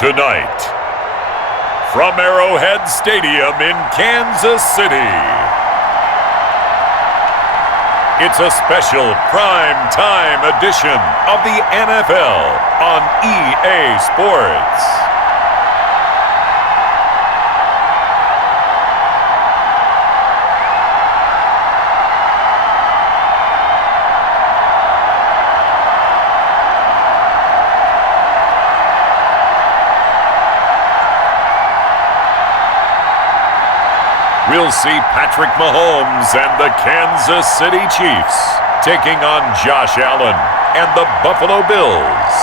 Tonight, from Arrowhead Stadium in Kansas City, it's a special prime-time edition of the NFL on EA Sports. We'll see Patrick Mahomes and the Kansas City Chiefs taking on Josh Allen and the Buffalo Bills.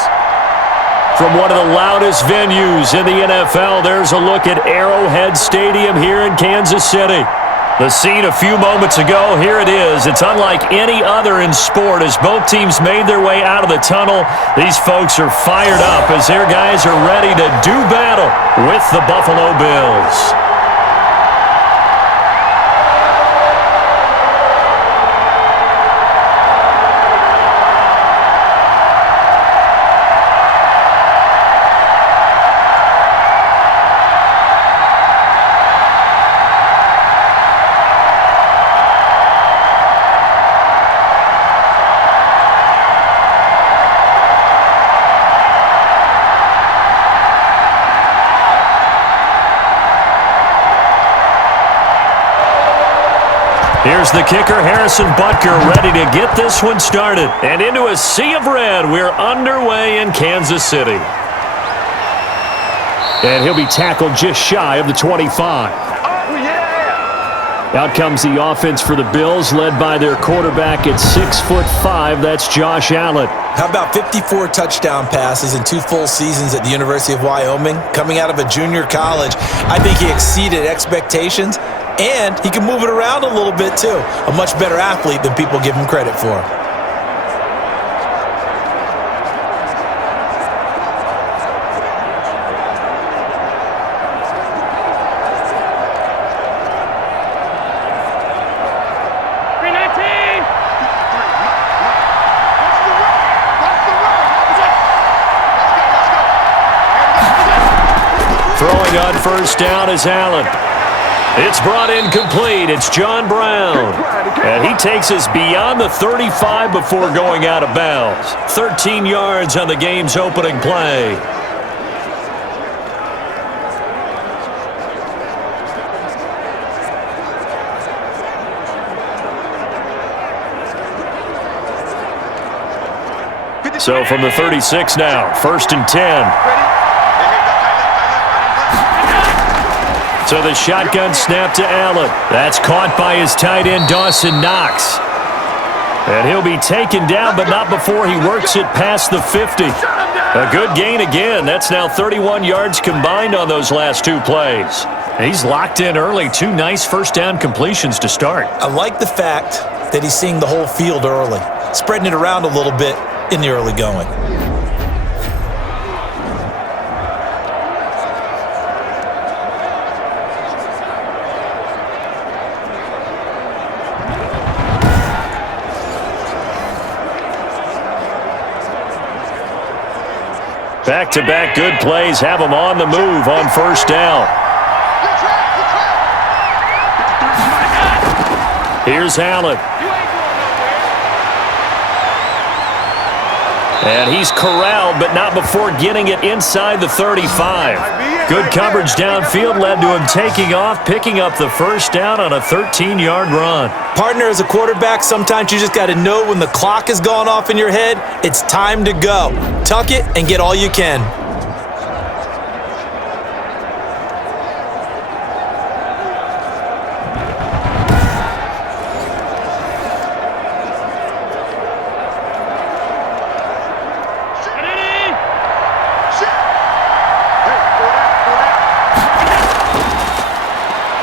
From one of the loudest venues in the NFL, there's a look at Arrowhead Stadium here in Kansas City. The scene a few moments ago, here it is. It's unlike any other in sport as both teams made their way out of the tunnel. These folks are fired up as their guys are ready to do battle with the Buffalo Bills. Here's the kicker, Harrison Butker, ready to get this one started. And into a sea of red, we're underway in Kansas City. And he'll be tackled just shy of the 25. Out comes the offense for the Bills, led by their quarterback at 6'5". That's Josh Allen. How about 54 touchdown passes in 2 full seasons at the University of Wyoming? Coming out of a junior college, I think he exceeded expectations. And he can move it around a little bit, too. A much better athlete than people give him credit for. Throwing on first down is Allen. It's brought in complete. It's John Brown. And he takes us beyond the 35 before going out of bounds. 13 yards on the game's opening play. So from the 36 now, 1st and 10. So the shotgun snap to Allen. That's caught by his tight end, Dawson Knox. And he'll be taken down, but not before he works it past the 50. A good gain again. That's now 31 yards combined on those last 2 plays. He's locked in early. 2 nice first down completions to start. I like the fact that he's seeing the whole field early, spreading it around a little bit in the early going. Back-to-back good plays have him on the move on first down. Here's Allen. And he's corralled, but not before getting it inside the 35. Good coverage downfield led to him taking off, picking up the first down on a 13-yard run. Partner, as a quarterback, sometimes you just got to know when the clock has gone off in your head, it's time to go. Tuck it and get all you can.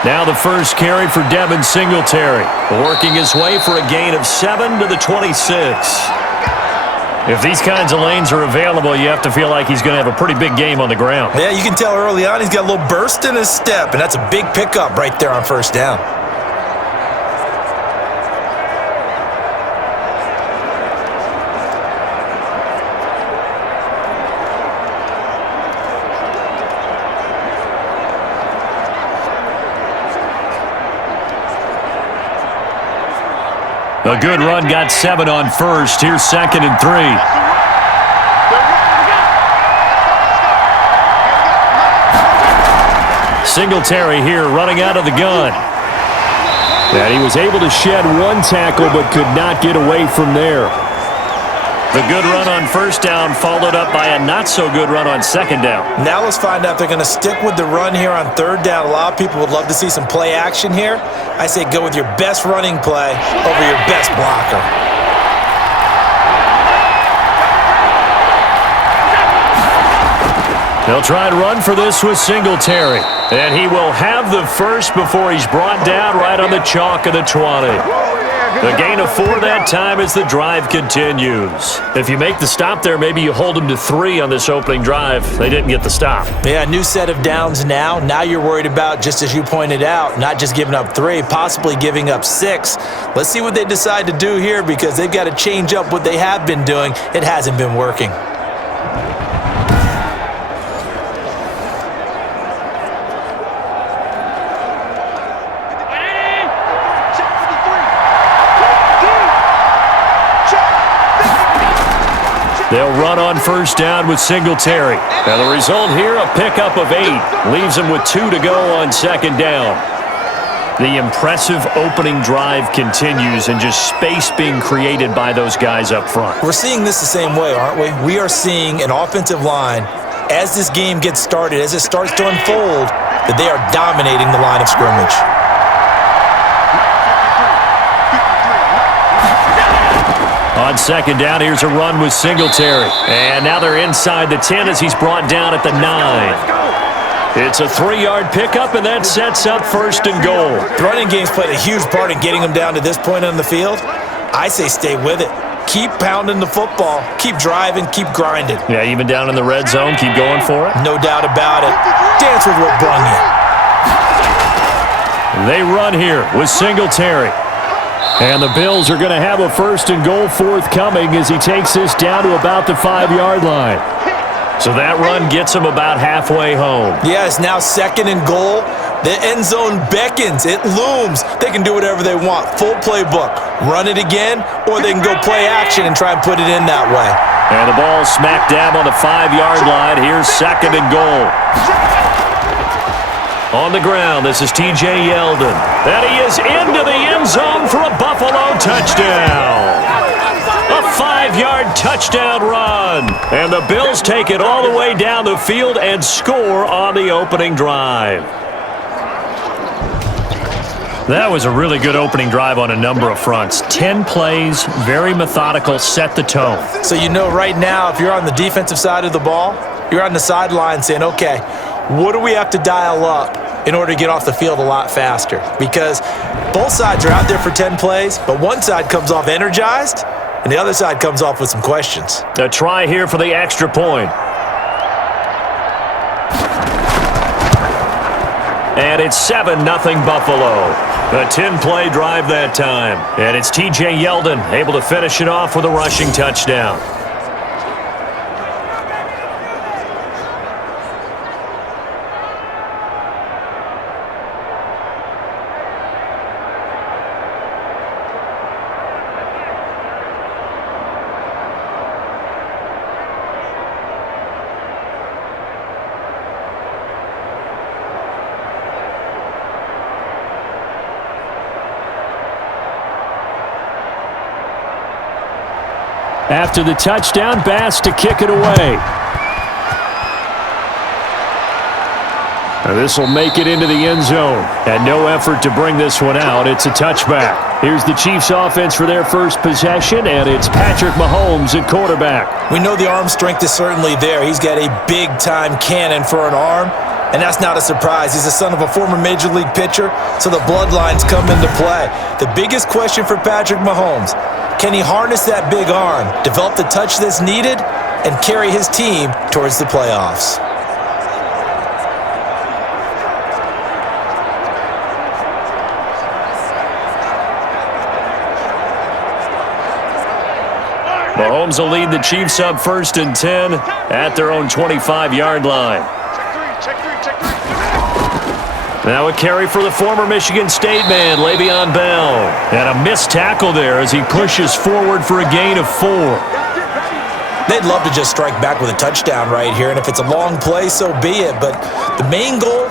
Now the first carry for Devin Singletary, working his way for a gain of 7 to the 26. If these kinds of lanes are available, you have to feel like he's going to have a pretty big game on the ground. Yeah, you can tell early on he's got a little burst in his step, and that's a big pickup right there on first down. A good run got 7 on first. Here's 2nd and 3. Singletary here running out of the gun. And he was able to shed 1 tackle but could not get away from there. The good run on 1st down followed up by a not-so-good run on 2nd down. Now let's find out if they're going to stick with the run here on 3rd down. A lot of people would love to see some play action here. I say go with your best running play over your best blocker. They'll try and run for this with Singletary. And he will have the first before he's brought down right on the chalk of the 20. The gain of 4 that time as the drive continues. If you make the stop there, maybe you hold them to 3 on this opening drive. They didn't get the stop. Yeah, new set of downs now. Now you're worried about, just as you pointed out, not just giving up 3, possibly giving up 6. Let's see what they decide to do here because they've got to change up what they have been doing. It hasn't been working. They'll run on 1st down with Singletary. Now the result here, a pickup of 8. Leaves them with 2 to go on 2nd down. The impressive opening drive continues and just space being created by those guys up front. We're seeing this the same way, aren't we? We are seeing an offensive line, as this game gets started, as it starts to unfold, that they are dominating the line of scrimmage. On 2nd down, here's a run with Singletary. And now they're inside the 10 as he's brought down at the 9. It's a 3-yard pickup, and that sets up 1st and goal. The running game's played a huge part in getting them down to this point on the field. I say stay with it. Keep pounding the football. Keep driving. Keep grinding. Yeah, even down in the red zone, keep going for it. No doubt about it. Dance with what brung you. They run here with Singletary. And the Bills are going to have a 1st and goal forthcoming as he takes this down to about the 5-yard line. So that run gets him about halfway home. Yeah, it's now 2nd and goal. The end zone beckons. It looms. They can do whatever they want. Full playbook. Run it again, or they can go play action and try and put it in that way. And the ball smack dab on the 5-yard line. Here's 2nd and goal. On the ground, this is T.J. Yeldon. And he is into the end zone for a Buffalo touchdown. A 5-yard touchdown run. And the Bills take it all the way down the field and score on the opening drive. That was a really good opening drive on a number of fronts. 10 plays, very methodical, set the tone. So you know right now, if you're on the defensive side of the ball, you're on the sideline saying, okay, what do we have to dial up in order to get off the field a lot faster? Because both sides are out there for 10 plays, but one side comes off energized, and the other side comes off with some questions. A try here for the extra point. And it's 7-0 Buffalo. A 10-play drive that time. And it's T.J. Yeldon able to finish it off with a rushing touchdown. After the touchdown, Bass to kick it away. Now this will make it into the end zone. And no effort to bring this one out. It's a touchback. Here's the Chiefs offense for their first possession, and it's Patrick Mahomes at quarterback. We know the arm strength is certainly there. He's got a big-time cannon for an arm, and that's not a surprise. He's the son of a former Major League pitcher, so the bloodlines come into play. The biggest question for Patrick Mahomes, can he harness that big arm, develop the touch that's needed, and carry his team towards the playoffs? Mahomes will lead the Chiefs up 1st and 10 at their own 25-yard line. Now a carry for the former Michigan State man, Le'Veon Bell. And a missed tackle there as he pushes forward for a gain of 4. They'd love to just strike back with a touchdown right here, and if it's a long play, so be it. But the main goal,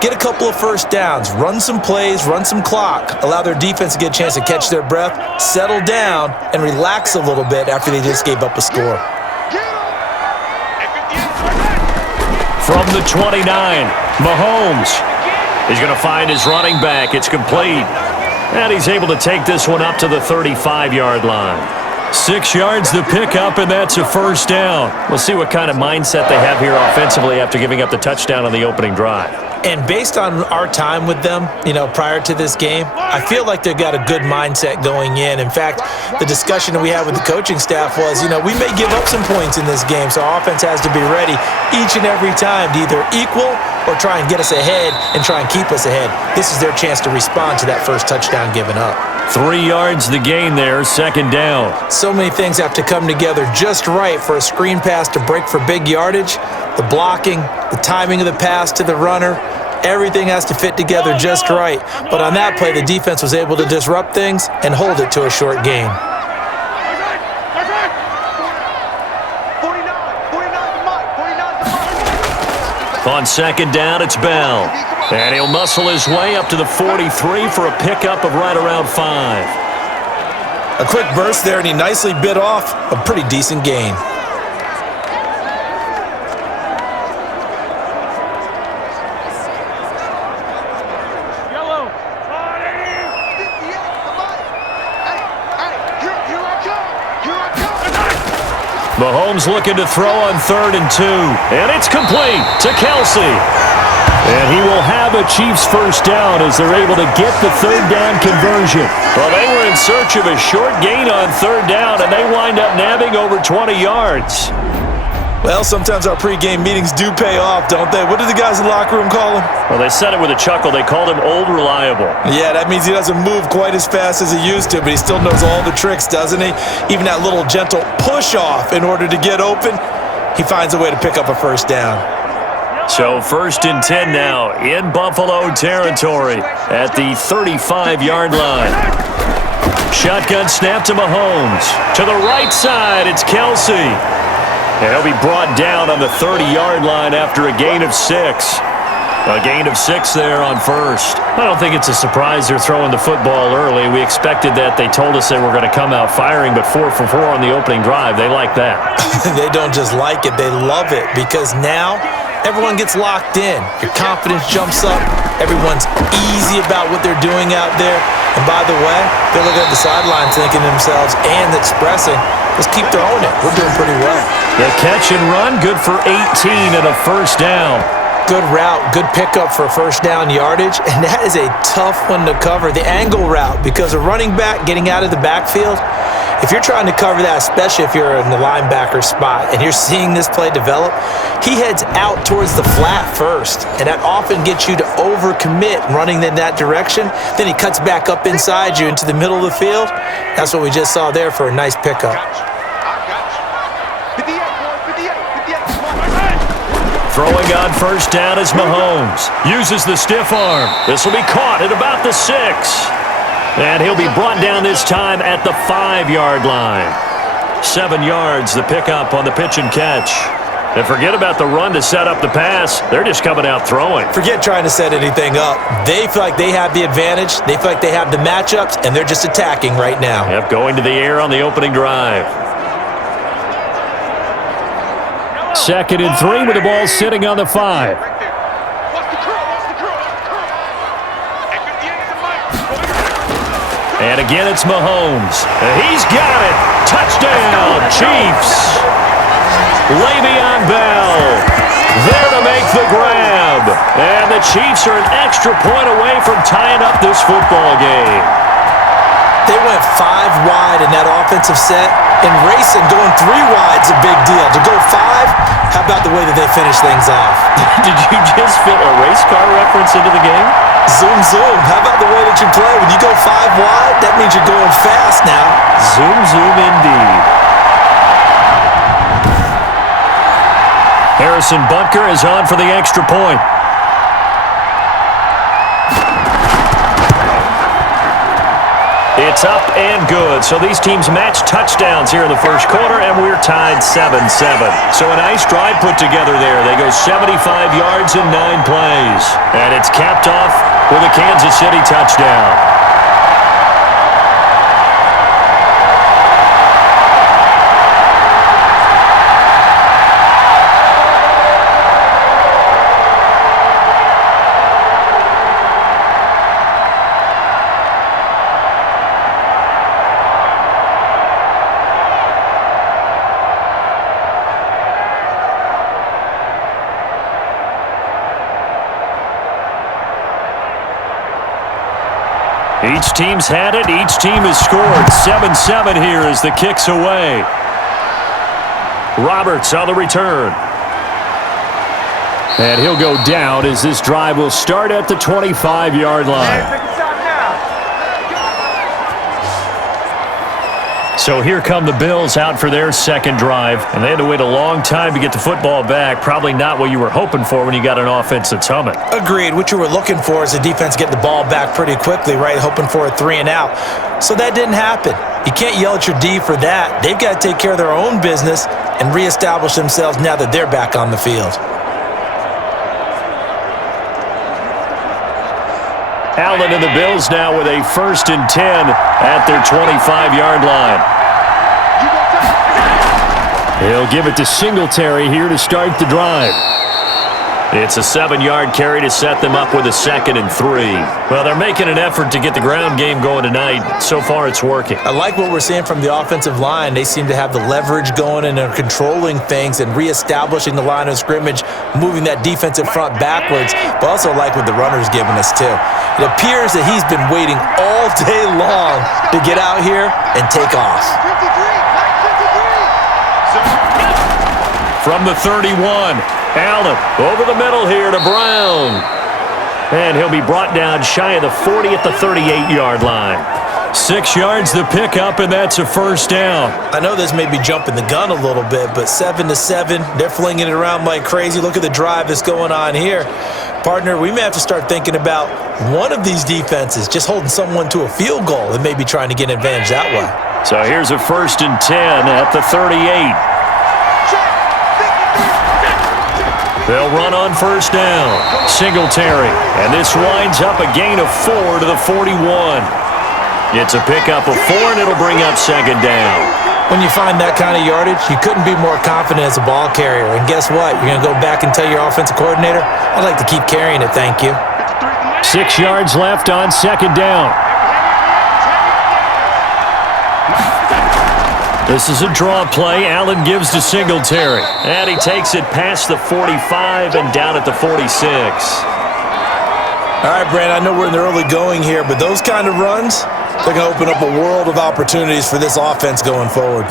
get a couple of first downs, run some plays, run some clock, allow their defense to get a chance to catch their breath, settle down, and relax a little bit after they just gave up a score. From the 29, Mahomes. He's going to find his running back. It's complete. And he's able to take this one up to the 35-yard line. 6 yards the pickup, and that's a first down. We'll see what kind of mindset they have here offensively after giving up the touchdown on the opening drive. And based on our time with them, prior to this game, I feel like they've got a good mindset going in. In fact, the discussion that we had with the coaching staff was, we may give up some points in this game, so our offense has to be ready each and every time to either equal or try and get us ahead and try and keep us ahead. This is their chance to respond to that first touchdown given up. 3 yards the gain there, second down. So many things have to come together just right for a screen pass to break for big yardage. The blocking, the timing of the pass to the runner, everything has to fit together just right. But on that play, the defense was able to disrupt things and hold it to a short gain. On second down, it's Bell. And he'll muscle his way up to the 43 for a pickup of right around 5. A quick burst there, and he nicely bit off a pretty decent gain. Mahomes looking to throw on 3rd and 2. And it's complete to Kelsey. And he will have a Chiefs first down as they're able to get the 3rd down conversion. Well, they were in search of a short gain on 3rd down, and they wind up nabbing over 20 yards. Well, sometimes our pregame meetings do pay off, don't they? What do the guys in the locker room call him? Well, they said it with a chuckle. They called him Old Reliable. Yeah, that means he doesn't move quite as fast as he used to, but he still knows all the tricks, doesn't he? Even that little gentle push-off in order to get open, he finds a way to pick up a first down. So 1st and 10 now in Buffalo territory at the 35-yard line. Shotgun snap to Mahomes. To the right side, it's Kelsey. And he'll be brought down on the 30-yard line after a gain of 6. A gain of 6 there on 1st. I don't think it's a surprise they're throwing the football early. We expected that. They told us they were going to come out firing, but 4 for 4 on the opening drive. They like that. They don't just like it. They love it because now everyone gets locked in. Your confidence jumps up. Everyone's easy about what they're doing out there. And by the way, they're looking at the sidelines thinking to themselves and expressing, let's keep throwing it. We're doing pretty well. The catch and run, good for 18 and a first down. Good route, good pickup for first down yardage, and that is a tough one to cover, the angle route, because a running back getting out of the backfield, if you're trying to cover that, especially if you're in the linebacker spot and you're seeing this play develop, he heads out towards the flat first, and that often gets you to overcommit running in that direction. Then he cuts back up inside you into the middle of the field. That's what we just saw there for a nice pickup. Throwing on first down is Mahomes. Uses the stiff arm. This will be caught at about the 6. And he'll be brought down this time at the 5-yard line. 7 yards, the pickup on the pitch and catch. And forget about the run to set up the pass. They're just coming out throwing. Forget trying to set anything up. They feel like they have the advantage. They feel like they have the matchups, and they're just attacking right now. Yep, going to the air on the opening drive. 2nd and 3 with the ball sitting on the 5. And again, it's Mahomes. He's got it. Touchdown, Chiefs. Le'Veon Bell there to make the grab. And the Chiefs are an extra point away from tying up this football game. They went 5 wide in that offensive set. And racing, going 3 wide is a big deal. To go 5, how about the way that they finish things off? Did you just fit a race car reference into the game? Zoom, zoom. How about the way that you play? When you go 5 wide, that means you're going fast now. Zoom, zoom indeed. Harrison Butker is on for the extra point. It's up and good. So these teams match touchdowns here in the first quarter, and we're tied 7-7. So a nice drive put together there. They go 75 yards in 9 plays. And it's capped off with a Kansas City touchdown. Each team's had it. Each team has scored. 7-7 here as the kick's away. Roberts on the return. And he'll go down as this drive will start at the 25-yard line. So here come the Bills out for their second drive, and they had to wait a long time to get the football back. Probably not what you were hoping for when you got an offense that's humming. Agreed. What you were looking for is the defense getting the ball back pretty quickly, right? Hoping for a 3-and-out. So that didn't happen. You can't yell at your D for that. They've got to take care of their own business and reestablish themselves now that they're back on the field. Allen and the Bills now with a 1st and 10 at their 25-yard line. He'll give it to Singletary here to start the drive. It's a 7-yard carry to set them up with a 2nd and 3. Well, they're making an effort to get the ground game going tonight. So far, it's working. I like what we're seeing from the offensive line. They seem to have the leverage going and are controlling things and reestablishing the line of scrimmage, moving that defensive front backwards, but also like what the runner's giving us, too. It appears that he's been waiting all day long to get out here and take off. From the 31, Allen over the middle here to Brown. And he'll be brought down shy of the 40 at the 38-yard line. 6 yards the pickup, and that's a 1st down. I know this may be jumping the gun a little bit, but 7-7, they're flinging it around like crazy. Look at the drive that's going on here. Partner, we may have to start thinking about one of these defenses just holding someone to a field goal and maybe trying to get an advantage that way. So here's a 1st and 10 at the 38. They'll run on 1st down. Singletary. And this winds up a gain of 4 to the 41. It's a pickup of 4, and it'll bring up 2nd down. When you find that kind of yardage, you couldn't be more confident as a ball carrier. And guess what? You're going to go back and tell your offensive coordinator, I'd like to keep carrying it, thank you. 6 yards left on 2nd down. This is a draw play. Allen gives to Singletary. And he takes it past the 45 and down at the 46. All right, Brand, I know we're in the early going here, but those kind of runs, they're going to open up a world of opportunities for this offense going forward.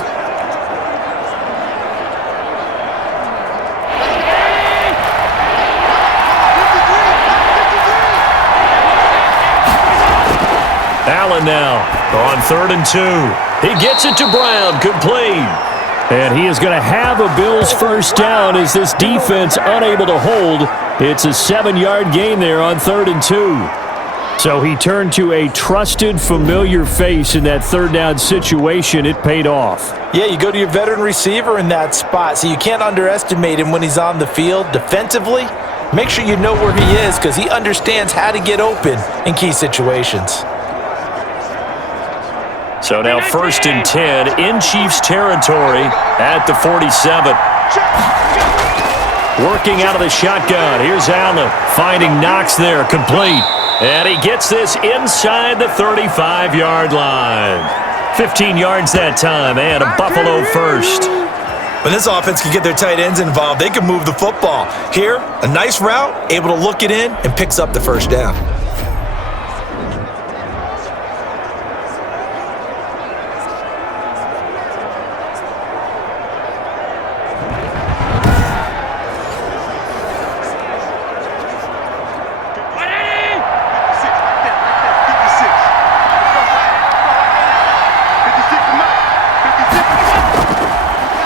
Allen now on 3rd and 2. He gets it to Brown, complete. And he is going to have a Bills 1st down as this defense unable to hold. It's a 7-yard gain there on 3rd and 2. So he turned to a trusted, familiar face in that 3rd down situation. It paid off. Yeah, you go to your veteran receiver in that spot, so you can't underestimate him when he's on the field defensively. Make sure you know where he is because he understands how to get open in key situations. So now 1st and 10 in Chiefs territory at the 47. Working out of the shotgun. Here's Allen finding Knox there, complete. And he gets this inside the 35-yard line. 15 yards that time and a Buffalo 1st. When this offense can get their tight ends involved, they can move the football. Here, a nice route, able to look it in, and picks up the 1st down.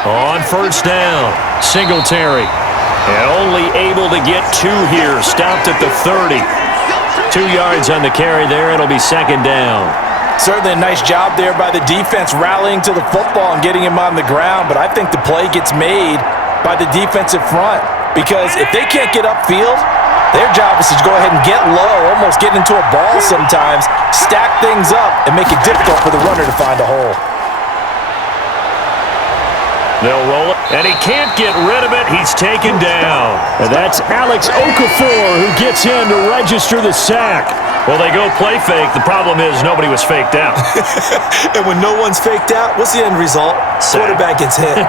On 1st down, Singletary. And only able to get 2 here. Stopped at the 30. 2 yards on the carry there. It'll be 2nd down. Certainly a nice job there by the defense rallying to the football and getting him on the ground, but I think the play gets made by the defensive front because if they can't get upfield, their job is to go ahead and get low, almost get into a ball sometimes, stack things up, and make it difficult for the runner to find a hole. They'll roll it, and he can't get rid of it. He's taken down. And that's Alex Okafor who gets in to register the sack. Well, they go play fake. The problem is nobody was faked out. And when no one's faked out, what's the end result? Sack. Quarterback gets hit.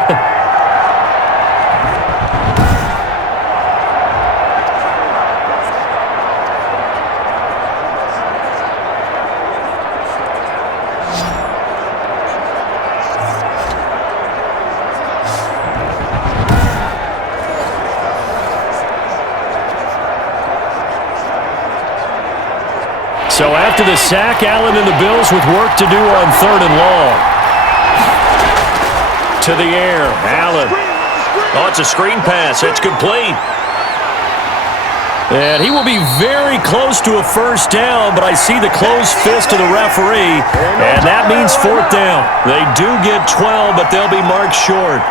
So after the sack, Allen and the Bills with work to do on 3rd and long. To the air, Allen. Oh, it's a screen pass. It's complete. And he will be very close to a first down, but I see the closed fist of the referee, and that means 4th down. They do get 12, but they'll be marked short.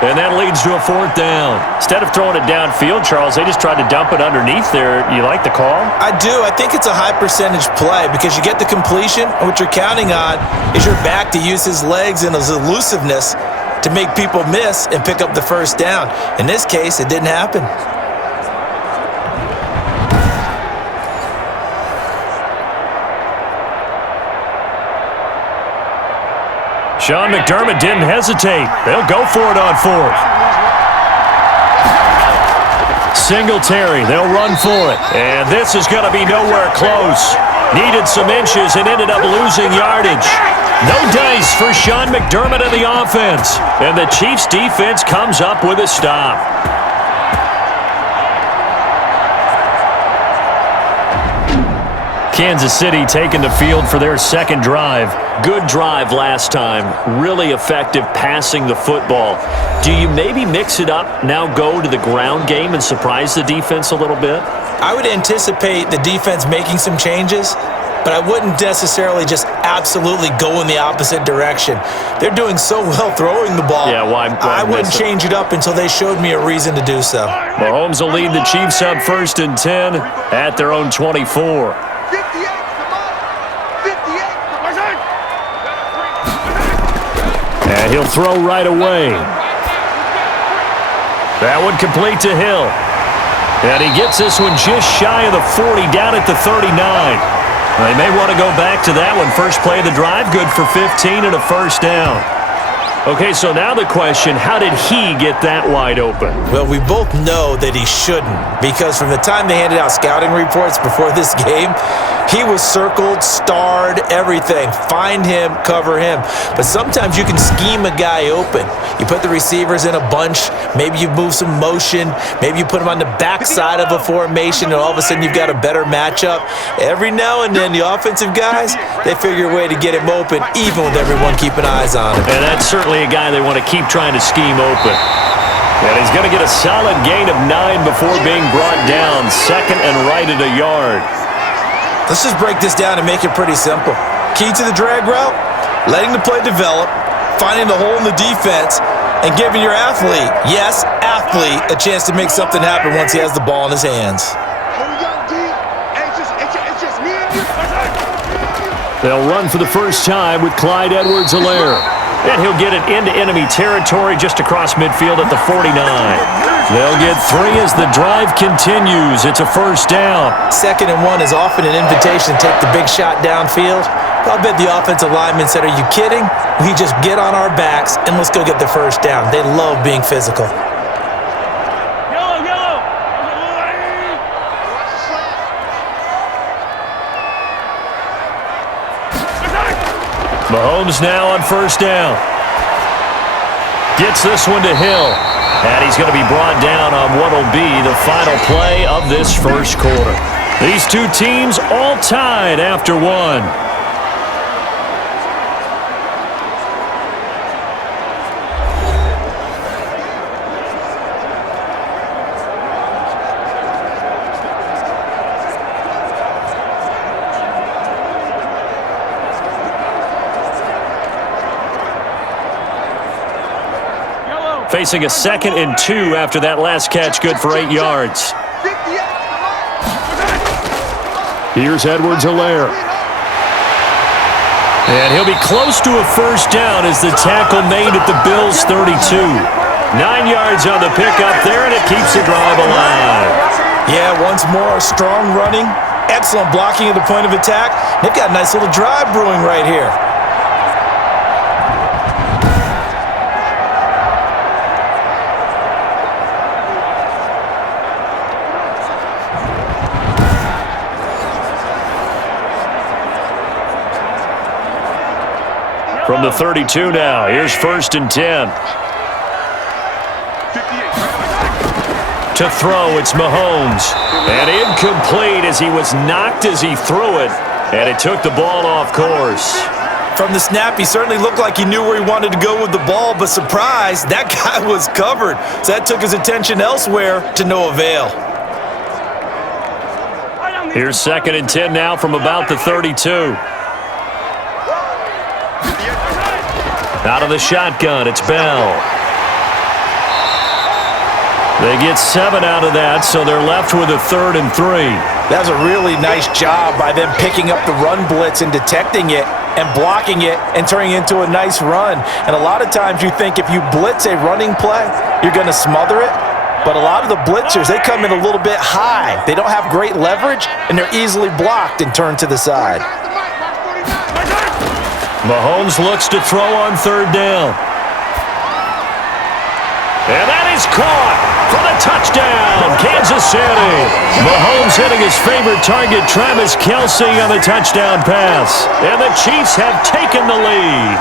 And that leads to a 4th down. Instead of throwing it downfield, Charles, they just tried to dump it underneath there. You like the call? I do. I think it's a high percentage play because you get the completion, and what you're counting on is your back to use his legs and his elusiveness to make people miss and pick up the first down. In this case, it didn't happen. Sean McDermott didn't hesitate. They'll go for it on 4th. Singletary, they'll run for it. And this is going to be nowhere close. Needed some inches and ended up losing yardage. No dice for Sean McDermott in the offense. And the Chiefs' defense comes up with a stop. Kansas City taking the field for their second drive. Good drive last time. Really effective passing the football. Do you maybe mix it up, now go to the ground game and surprise the defense a little bit? I would anticipate the defense making some changes, but I wouldn't necessarily just absolutely go in the opposite direction. They're doing so well throwing the ball. Yeah, why I wouldn't change it up until they showed me a reason to do so. Mahomes will lead the Chiefs up 1st and 10 at their own 24. And he'll throw right away. That one complete to Hill. And he gets this one just shy of the 40, down at the 39. They may want to go back to that one. First play of the drive, good for 15 and a first down. Okay, so now the question, how did he get that wide open? Well, we both know that he shouldn't, because from the time they handed out scouting reports before this game, he was circled, starred, everything. Find him, cover him. But sometimes you can scheme a guy open. You put the receivers in a bunch, maybe you move some motion, maybe you put him on the backside of a formation, and all of a sudden you've got a better matchup. Every now and then, the offensive guys, they figure a way to get him open, even with everyone keeping eyes on him. And that's certainly a guy they want to keep trying to scheme open. And he's going to get a solid gain of 9 before being brought down. 2nd and right at a yard. Let's just break this down and make it pretty simple. Key to the drag route, letting the play develop, finding the hole in the defense, and giving your athlete, yes, athlete, a chance to make something happen once he has the ball in his hands. They'll run for the first time with Clyde Edwards-Helaire. And he'll get it into enemy territory just across midfield at the 49. They'll get 3 as the drive continues. It's a first down. 2nd and 1 is often an invitation to take the big shot downfield. I'll bet the offensive linemen said, are you kidding? We just get on our backs and let's go get the first down. They love being physical. Mahomes now on first down. Gets this one to Hill. And he's going to be brought down on what will be the final play of this first quarter. These two teams all tied after 1. Facing a 2nd and 2 after that last catch, good for 8 yards. Here's Edwards-Helaire. And he'll be close to a first down as the tackle made at the Bills' 32. 9 yards on the pickup there, and it keeps the drive alive. Yeah, once more, strong running, excellent blocking at the point of attack. They've got a nice little drive brewing right here. From the 32 now, here's 1st and 10. To throw, it's Mahomes. And incomplete as he was knocked as he threw it. And it took the ball off course. From the snap, he certainly looked like he knew where he wanted to go with the ball, but surprise, that guy was covered. So that took his attention elsewhere to no avail. Here's 2nd and 10 now from about the 32. Out of the shotgun, it's Bell. They get 7 out of that, so they're left with a 3rd and 3. That was a really nice job by them picking up the run blitz and detecting it and blocking it and turning it into a nice run. And a lot of times you think if you blitz a running play, you're going to smother it. But a lot of the blitzers, they come in a little bit high. They don't have great leverage, and they're easily blocked and turned to the side. Mahomes looks to throw on 3rd down. And that is caught for the touchdown, Kansas City. Mahomes hitting his favorite target, Travis Kelce, on the touchdown pass. And the Chiefs have taken the lead.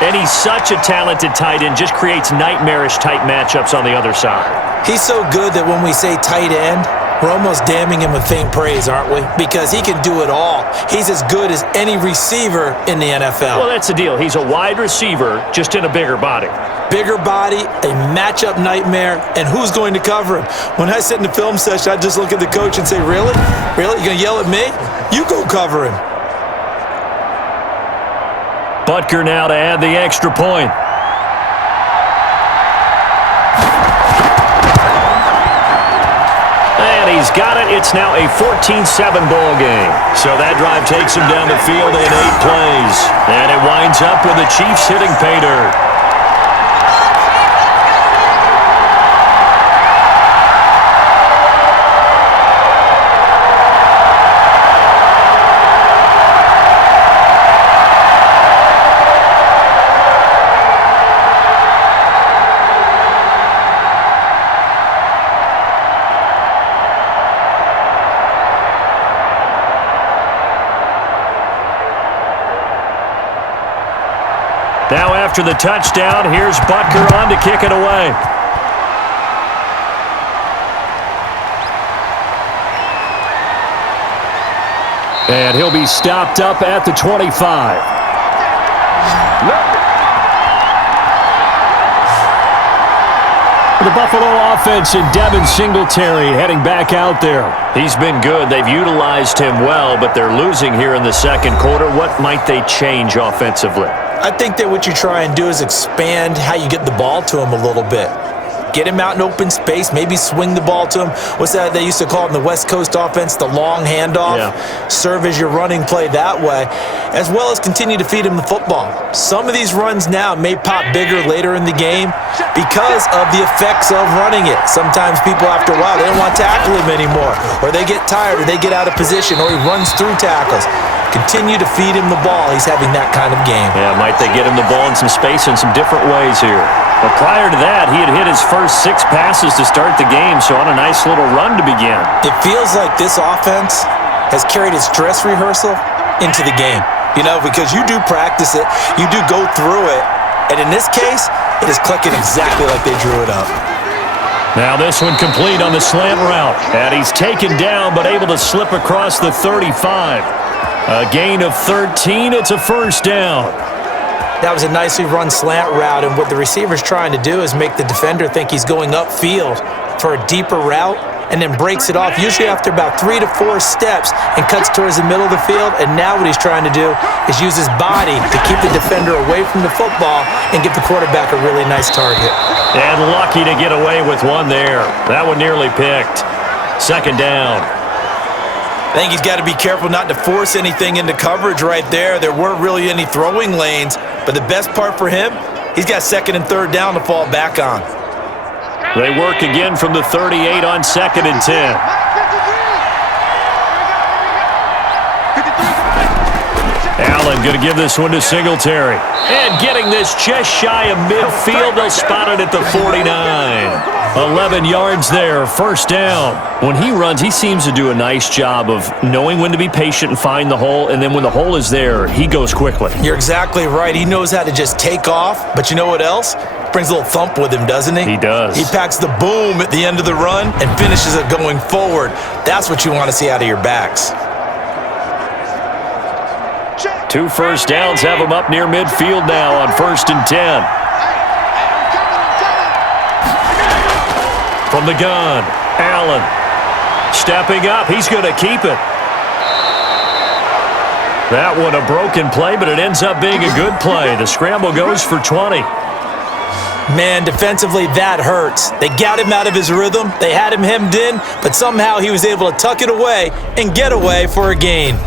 And he's such a talented tight end, just creates nightmarish-type matchups on the other side. He's so good that when we say tight end, we're almost damning him with faint praise, aren't we? Because he can do it all. He's as good as any receiver in the NFL. Well, that's the deal. He's a wide receiver, just in a bigger body. Bigger body, a matchup nightmare, and who's going to cover him? When I sit in the film session, I just look at the coach and say, really? Really? You're going to yell at me? You go cover him. Butker now to add the extra point. And he's got it. It's now a 14-7 ball game. So that drive takes him down the field in 8 plays. And it winds up with the Chiefs hitting pay dirt. Now after the touchdown, here's Butker on to kick it away. And he'll be stopped up at the 25. The Buffalo offense and Devin Singletary heading back out there. He's been good. They've utilized him well, but they're losing here in the second quarter. What might they change offensively? I think that what you try and do is expand how you get the ball to him a little bit. Get him out in open space, maybe swing the ball to him. What's that they used to call it in the West Coast offense, the long handoff? Yeah. Serve as your running play that way, as well as continue to feed him the football. Some of these runs now may pop bigger later in the game because of the effects of running it. Sometimes people, after a while, they don't want to tackle him anymore, or they get tired, or they get out of position, or he runs through tackles. Continue to feed him the ball. He's having that kind of game. Yeah, might they get him the ball in some space in some different ways here. But prior to that, he had hit his first 6 passes to start the game, so on a nice little run to begin. It feels like this offense has carried its dress rehearsal into the game. You know, because you do practice it, you do go through it, and in this case, it is clicking exactly like they drew it up. Now this one complete on the slant route. And he's taken down, but able to slip across the 35. A gain of 13. It's a first down. That was a nicely run slant route, and what the receiver's trying to do is make the defender think he's going upfield for a deeper route, and then breaks it off, usually after about 3 to 4 steps, and cuts towards the middle of the field. And now what he's trying to do is use his body to keep the defender away from the football and give the quarterback a really nice target. And lucky to get away with one there. That one nearly picked. Second down. I think he's got to be careful not to force anything into coverage right there. There weren't really any throwing lanes, but the best part for him, he's got second and third down to fall back on. They work again from the 38 on second and 10. Allen going to give this one to Singletary. And getting this just shy of midfield. They'll spot it at the 49. 11 yards there, first down. When he runs, he seems to do a nice job of knowing when to be patient and find the hole, and then when the hole is there, he goes quickly. You're exactly right. He knows how to just take off, but you know what else? Brings a little thump with him, doesn't he? He does. He packs the boom at the end of the run and finishes it going forward. That's what you want to see out of your backs. 2 first downs have him up near midfield now on 1st and 10. From the gun, Allen stepping up. He's going to keep it. That one a broken play, but it ends up being a good play. The scramble goes for 20. Man, defensively, that hurts. They got him out of his rhythm. They had him hemmed in, but somehow he was able to tuck it away and get away for a gain.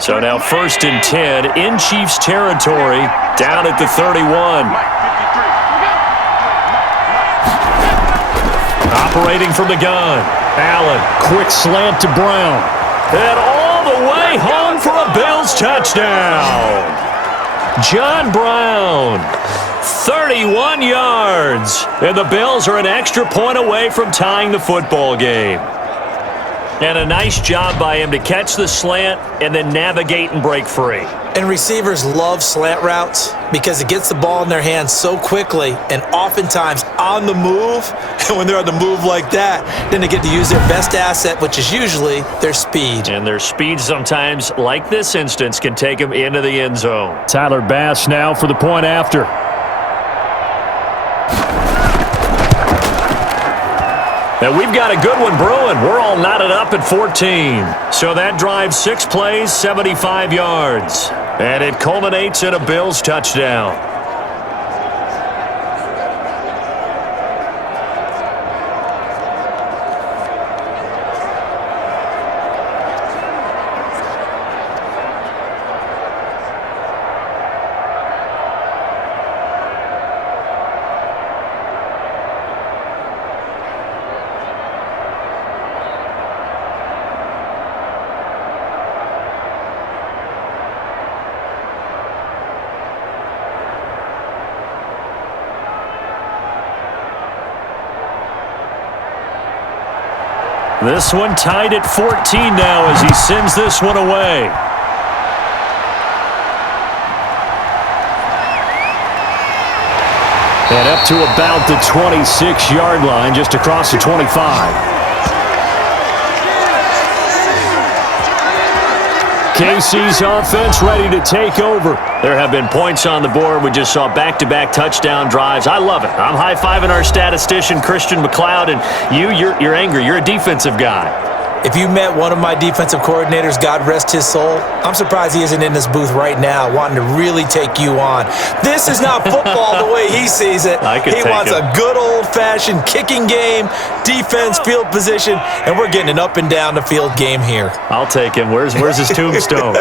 So now 1st and 10 in Chiefs territory, down at the 31. Operating from the gun, Allen, quick slant to Brown. And all the way home for a Bills touchdown. John Brown, 31 yards. And the Bills are an extra point away from tying the football game. And a nice job by him to catch the slant and then navigate and break free. And receivers love slant routes because it gets the ball in their hands so quickly and oftentimes on the move. And when they're on the move like that, then they get to use their best asset, which is usually their speed. And their speed sometimes, like this instance, can take them into the end zone. Tyler Bass now for the point after. And we've got a good one brewing. We're all knotted up at 14. So that drives 6 plays, 75 yards. And it culminates in a Bills touchdown. This one tied at 14 now as he sends this one away. And up to about the 26-yard line, just across the 25. KC's offense ready to take over. There have been points on the board. We just saw back-to-back touchdown drives. I love it. I'm high-fiving our statistician, Christian McLeod, and you're angry. You're a defensive guy. If you met one of my defensive coordinators, God rest his soul, I'm surprised he isn't in this booth right now wanting to really take you on. This is not football the way he sees it. He wants a good old-fashioned kicking game, defense, field position, and we're getting an up and down the field game here. I'll take him. Where's his tombstone?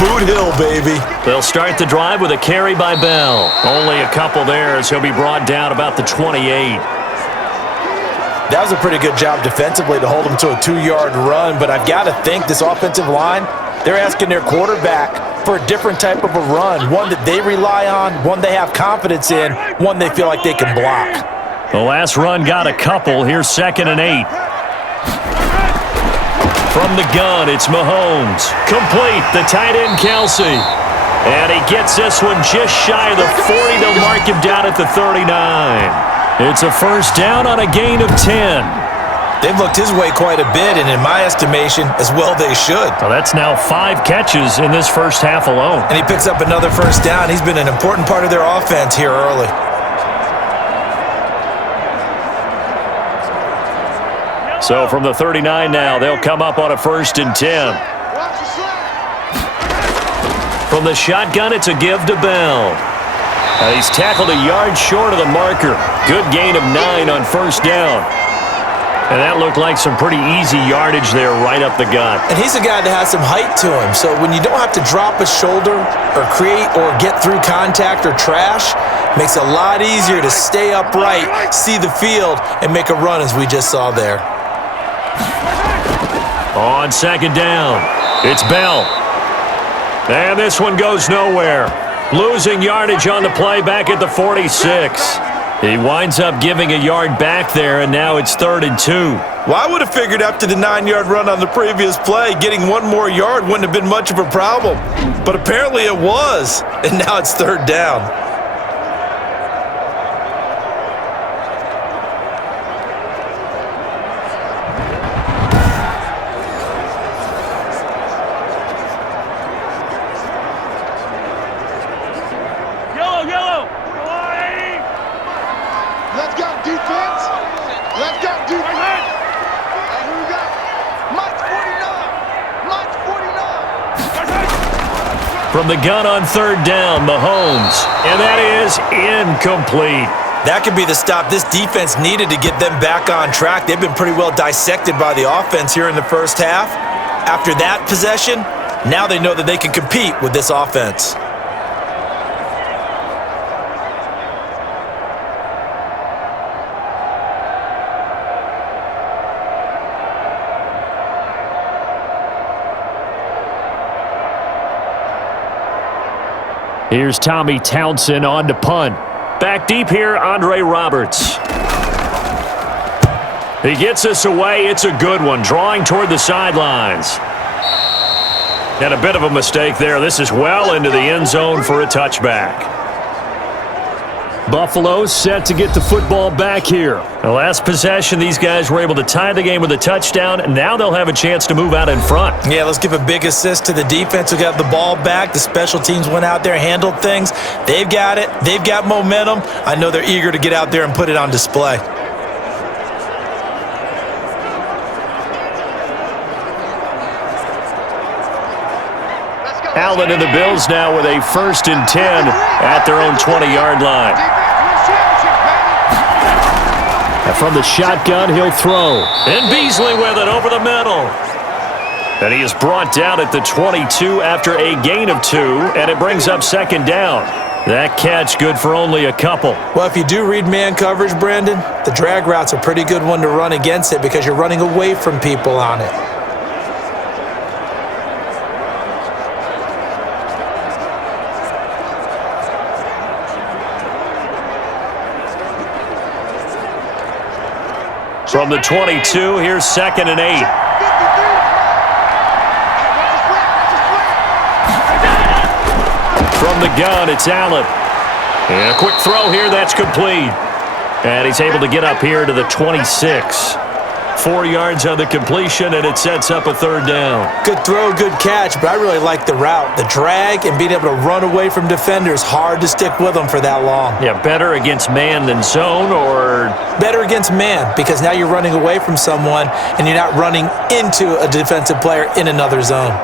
Boot Hill, baby. They'll start the drive with a carry by Bell. Only a couple there as he'll be brought down about the 28. That was a pretty good job defensively to hold him to a 2-yard run, but I've got to think this offensive line, they're asking their quarterback for a different type of a run, one that they rely on, one they have confidence in, one they feel like they can block. The last run got a couple. Here's 2nd and 8. From the gun, it's Mahomes. Complete, the tight end Kelsey. And he gets this one just shy of the 40. They'll mark him down at the 39. It's a first down on a gain of 10. They've looked his way quite a bit, and in my estimation, as well they should. Well, that's now 5 catches in this first half alone. And he picks up another first down. He's been an important part of their offense here early. So from the 39 now, they'll come up on a 1st and 10. From the shotgun, it's a give to Bell. He's tackled a yard short of the marker. Good gain of 9 on 1st down. And that looked like some pretty easy yardage there right up the gut. And he's a guy that has some height to him. So when you don't have to drop a shoulder or create or get through contact or trash, makes it a lot easier to stay upright, see the field, and make a run as we just saw there. On 2nd down, it's Bell. And this one goes nowhere. Losing yardage on the play back at the 46. He winds up giving a yard back there, and now it's 3rd and 2. Well, I would have figured after the 9-yard run on the previous play, getting 1 more yard wouldn't have been much of a problem. But apparently it was, and now it's 3rd down. From the gun on 3rd down, Mahomes. And that is incomplete. That could be the stop this defense needed to get them back on track. They've been pretty well dissected by the offense here in the first half. After that possession, now they know that they can compete with this offense. Here's Tommy Townsend on to punt. Back deep here, Andre Roberts. He gets us away. It's a good one, drawing toward the sidelines. And a bit of a mistake there. This is well into the end zone for a touchback. Buffalo set to get the football back here. The last possession, these guys were able to tie the game with a touchdown, and now they'll have a chance to move out in front. Yeah, let's give a big assist to the defense who got the ball back. The special teams went out there, handled things. They've got it. They've got momentum. I know they're eager to get out there and put it on display. Allen and the Bills now with a 1st and 10 at their own 20-yard line. And from the shotgun, he'll throw. And Beasley with it over the middle. And he is brought down at the 22 after a gain of 2, and it brings up 2nd down. That catch good for only a couple. Well, if you do read man coverage, Brandon, the drag route's a pretty good one to run against it because you're running away from people on it. From the 22, here's 2nd and 8. From the gun, it's Allen. And a quick throw here, that's complete. And he's able to get up here to the 26. 4 yards on the completion, and it sets up a 3rd down. Good throw, good catch, but I really like the route. The drag and being able to run away from defenders, hard to stick with them for that long. Yeah, better against man than zone, or? Better against man, because now you're running away from someone and you're not running into a defensive player in another zone.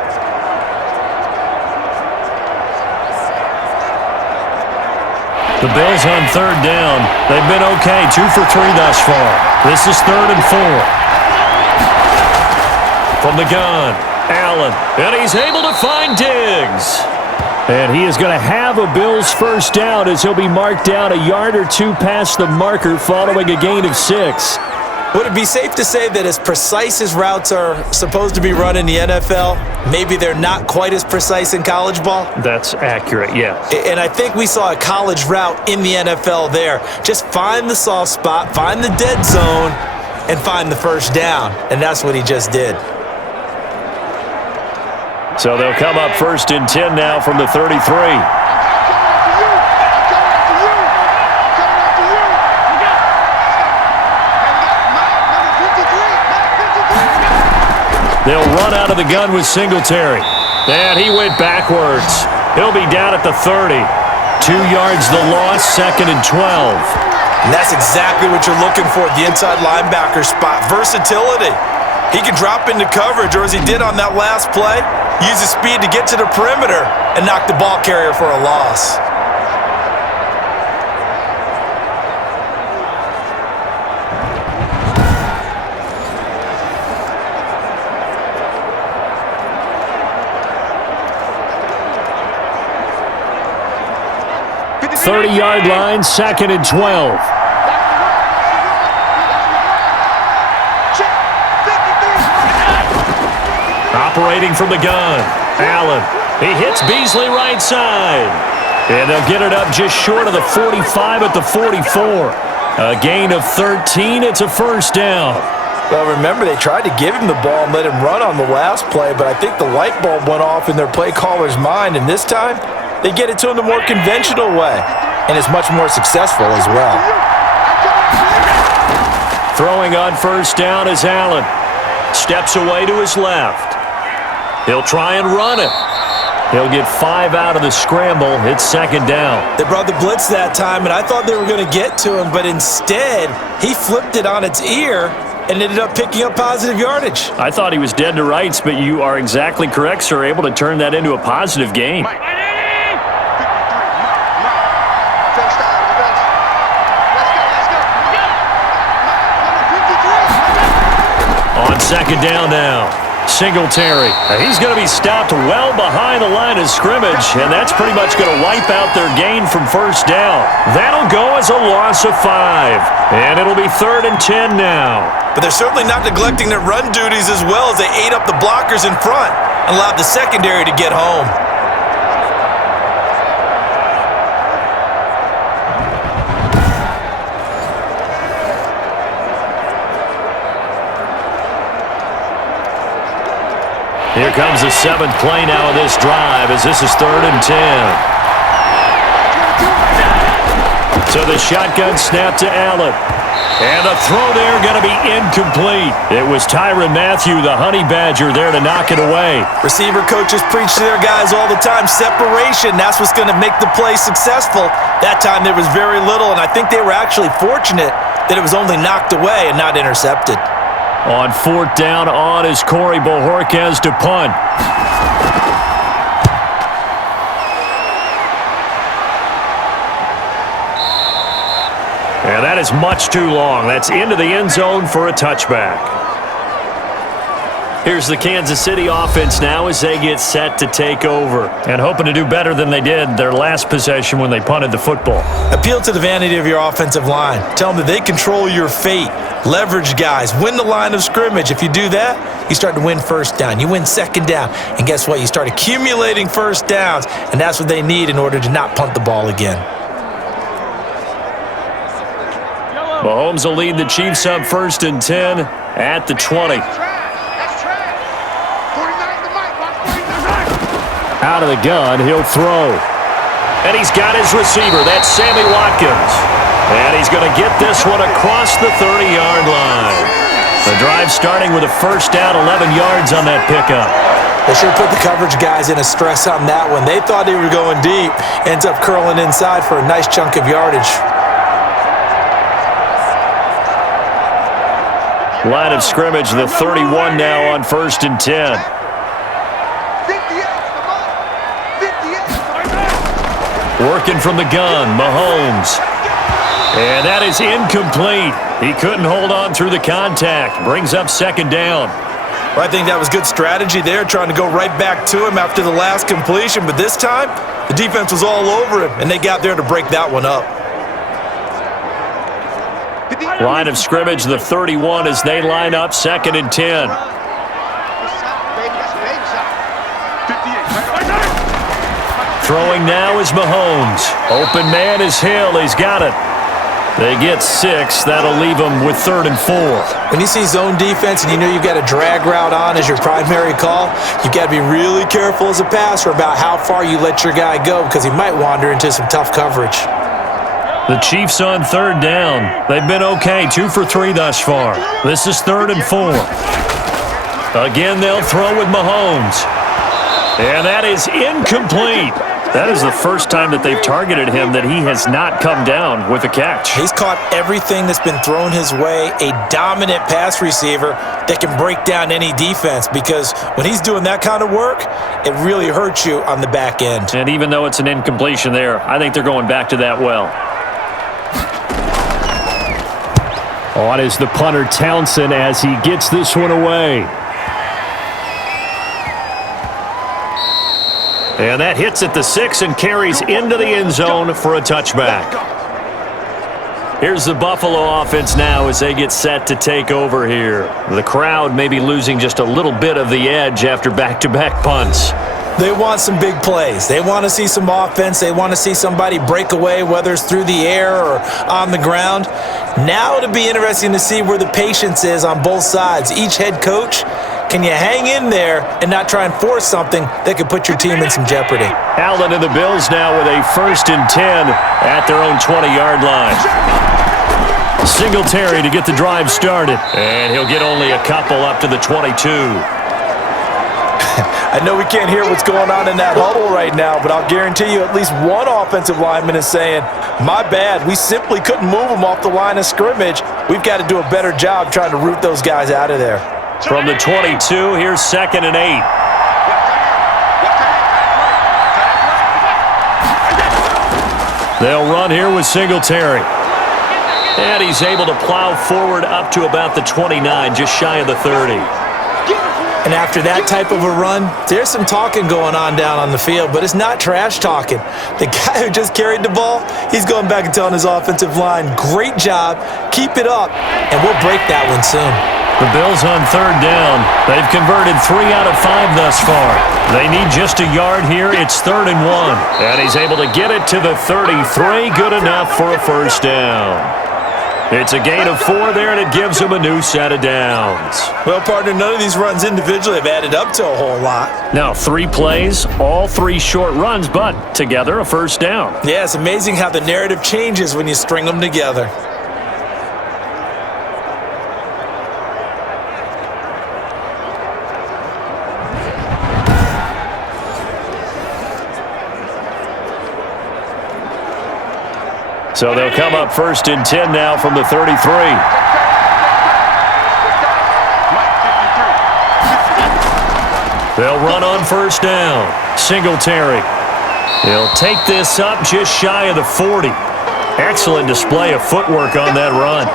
The Bills on 3rd down. They've been okay, 2 for 3 thus far. This is 3rd and 4. From the gun, Allen, and he's able to find Diggs. And he is going to have a Bills 1st down as he'll be marked down a yard or 2 past the marker following a gain of 6. Would it be safe to say that as precise as routes are supposed to be run in the NFL, maybe they're not quite as precise in college ball? That's accurate, yeah. And I think we saw a college route in the NFL there. Just find the soft spot, find the dead zone, and find the 1st down. And that's what he just did. So they'll come up 1st and 10 now from the 33. They'll run out of the gun with Singletary. And he went backwards. He'll be down at the 30. 2 yards the loss, 2nd and 12. And that's exactly what you're looking for at the inside linebacker spot, versatility. He can drop into coverage, or as he did on that last play, use his speed to get to the perimeter and knock the ball carrier for a loss. The 30-yard line, 2nd and 12. Operating from the gun, Allen. He hits Beasley right side. And they'll get it up just short of the 45 at the 44. A gain of 13. It's a first down. Well, remember, they tried to give him the ball and let him run on the last play, but I think the light bulb went off in their play caller's mind, and this time they get it to him the more conventional way, and it's much more successful as well. Throwing on first down is Allen. Steps away to his left. He'll try and run it. He'll get 5 out of the scramble. It's 2nd down. They brought the blitz that time, and I thought they were going to get to him, but instead, he flipped it on its ear and ended up picking up positive yardage. I thought he was dead to rights, but you are exactly correct, sir. Able to turn that into a positive gain. On 2nd down now, Singletary. He's going to be stopped well behind the line of scrimmage, and that's pretty much going to wipe out their gain from first down. That'll go as a loss of 5, and it'll be 3rd and 10 now. But they're certainly not neglecting their run duties as well as they ate up the blockers in front and allowed the secondary to get home. Here comes the 7th play now of this drive as this is 3rd and 10. So the shotgun snap to Allen. And the throw there going to be incomplete. It was Tyrann Mathieu, the honey badger, there to knock it away. Receiver coaches preach to their guys all the time, separation. That's what's going to make the play successful. That time there was very little, and I think they were actually fortunate that it was only knocked away and not intercepted. On 4th down on is Corey Bojorquez to punt. And that is much too long. That's into the end zone for a touchback. Here's the Kansas City offense now as they get set to take over and hoping to do better than they did their last possession when they punted the football. Appeal to the vanity of your offensive line. Tell them that they control your fate. Leverage guys. Win the line of scrimmage. If you do that, you start to win first down. You win 2nd down. And guess what? You start accumulating first downs, and that's what they need in order to not punt the ball again. Mahomes will lead the Chiefs up 1st and 10 at the 20. Out of the gun, he'll throw. And he's got his receiver. That's Sammy Watkins. And he's going to get this one across the 30-yard line. The drive starting with a first down, 11 yards on that pickup. They sure put the coverage guys in a stress on that one. They thought they were going deep. Ends up curling inside for a nice chunk of yardage. Line of scrimmage, the 31 now on 1st and 10. Working from the gun, Mahomes. And that is incomplete. He couldn't hold on through the contact. Brings up 2nd down. Well, I think that was good strategy there, trying to go right back to him after the last completion. But this time, the defense was all over him, and they got there to break that one up. Line of scrimmage, the 31 as they line up 2nd and 10. Throwing now is Mahomes. Open man is Hill. He's got it. They get 6. That'll leave them with 3rd and 4. When you see zone defense and you know you've got a drag route on as your primary call, you've got to be really careful as a passer about how far you let your guy go because he might wander into some tough coverage. The Chiefs on 3rd down. They've been okay, 2 for 3 thus far. This is 3rd and 4. Again, they'll throw with Mahomes. And that is incomplete. That is the first time that they've targeted him that he has not come down with a catch. He's caught everything that's been thrown his way, a dominant pass receiver that can break down any defense, because when he's doing that kind of work, it really hurts you on the back end. And even though it's an incompletion there, I think they're going back to that well. On is the punter, Townsend, as he gets this one away. And that hits at the 6 and carries into the end zone for a touchback. Here's the Buffalo offense now as they get set to take over here. The crowd may be losing just a little bit of the edge after back-to-back punts. They want some big plays. They want to see some offense. They want to see somebody break away, whether it's through the air or on the ground. Now it'll be interesting to see where the patience is on both sides. Each head coach, can you hang in there and not try and force something that could put your team in some jeopardy? Allen and the Bills now with a 1st and 10 at their own 20-yard line. Singletary to get the drive started, and he'll get only a couple up to the 22. I know we can't hear what's going on in that huddle right now, but I'll guarantee you at least one offensive lineman is saying, my bad, we simply couldn't move them off the line of scrimmage. We've got to do a better job trying to root those guys out of there. From the 22, here's 2nd and 8. They'll run here with Singletary. And he's able to plow forward up to about the 29, just shy of the 30. And after that type of a run, there's some talking going on down on the field, but it's not trash talking. The guy who just carried the ball, he's going back and telling his offensive line, great job, keep it up, and we'll break that one soon. The Bills on 3rd down. They've converted 3 out of 5 thus far. They need just a yard here. It's 3rd and 1. And he's able to get it to the 33. Good enough for a 1st down. It's a gain of 4 there, and it gives him a new set of downs. Well, partner, none of these runs individually have added up to a whole lot. Now, 3 plays, all 3 short runs, but together a 1st down. Yeah, it's amazing how the narrative changes when you string them together. So they'll come up 1st and 10 now from the 33. They'll run on 1st down. Singletary. He'll take this up just shy of the 40. Excellent display of footwork on that run.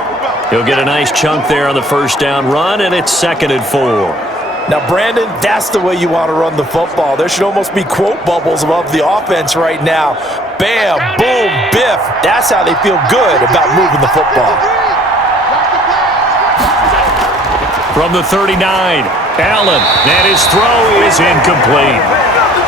He'll get a nice chunk there on the 1st down run, and it's 2nd and 4. Now, Brandon, that's the way you want to run the football. There should almost be quote bubbles above the offense right now. Bam, boom, biff. That's how they feel good about moving the football. From the 39, Allen, and his throw is incomplete.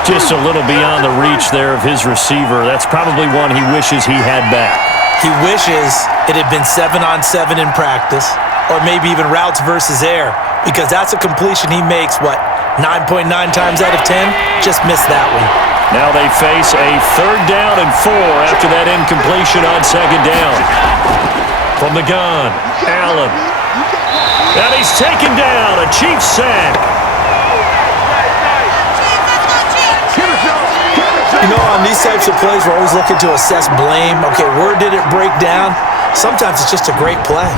Just a little beyond the reach there of his receiver. That's probably one he wishes he had back. He wishes it had been 7-on-7 in practice, or maybe even routes versus air, because that's a completion he makes, 9.9 times out of 10? Just missed that one. Now they face a 3rd down and 4 after that incompletion on 2nd down. From the gun, Allen. And he's taken down, a Chiefs sack. You know, on these types of plays, we're always looking to assess blame. Okay, where did it break down? Sometimes it's just a great play.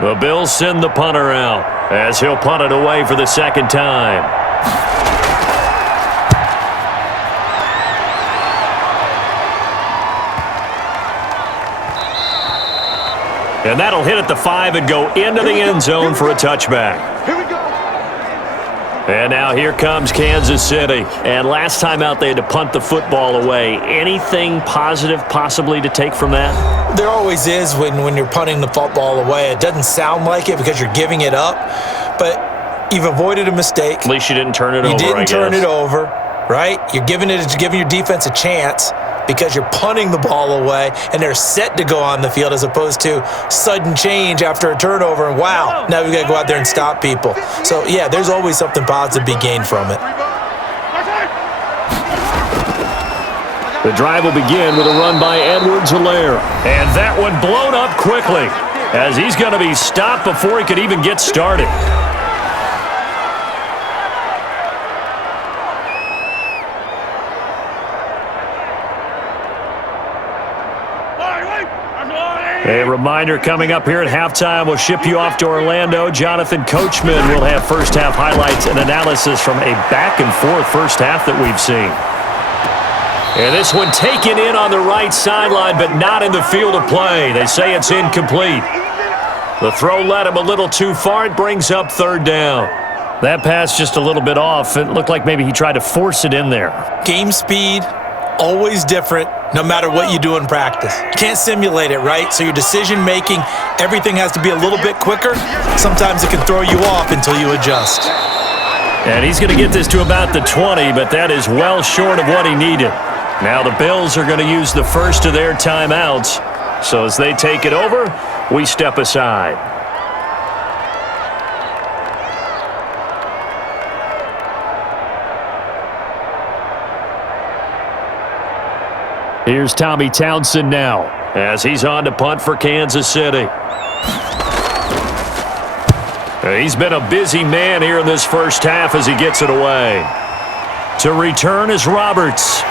The Bills send the punter out as he'll punt it away for the 2nd time. And that'll hit at the 5 and go into the end zone for a touchback. Here we go. And now here comes Kansas City. And last time out, they had to punt the football away. Anything positive possibly to take from that? There always is when you're punting the football away. It doesn't sound like it because you're giving it up, but you've avoided a mistake. At least you didn't turn it over, You didn't turn it over, right? You're giving your defense a chance because you're punting the ball away and they're set to go on the field as opposed to sudden change after a turnover and wow, now we've got to go out there and stop people. So, yeah, there's always something positive to be gained from it. The drive will begin with a run by Edwards-Helaire. And that one blown up quickly as he's going to be stopped before he could even get started. A reminder coming up here at halftime. We'll ship you off to Orlando. Jonathan Coachman will have first-half highlights and analysis from a back-and-forth first half that we've seen. And this one taken in on the right sideline, but not in the field of play. They say it's incomplete. The throw led him a little too far. It brings up third down. That pass just a little bit off. It looked like maybe he tried to force it in there. Game speed, always different, no matter what you do in practice. You can't simulate it, right? So your decision-making, everything has to be a little bit quicker. Sometimes it can throw you off until you adjust. And he's going to get this to about the 20, but that is well short of what he needed. Now the Bills are going to use the first of their timeouts. So as they take it over, we step aside. Here's Tommy Townsend now as he's on to punt for Kansas City. He's been a busy man here in this first half as he gets it away. To return is Roberts.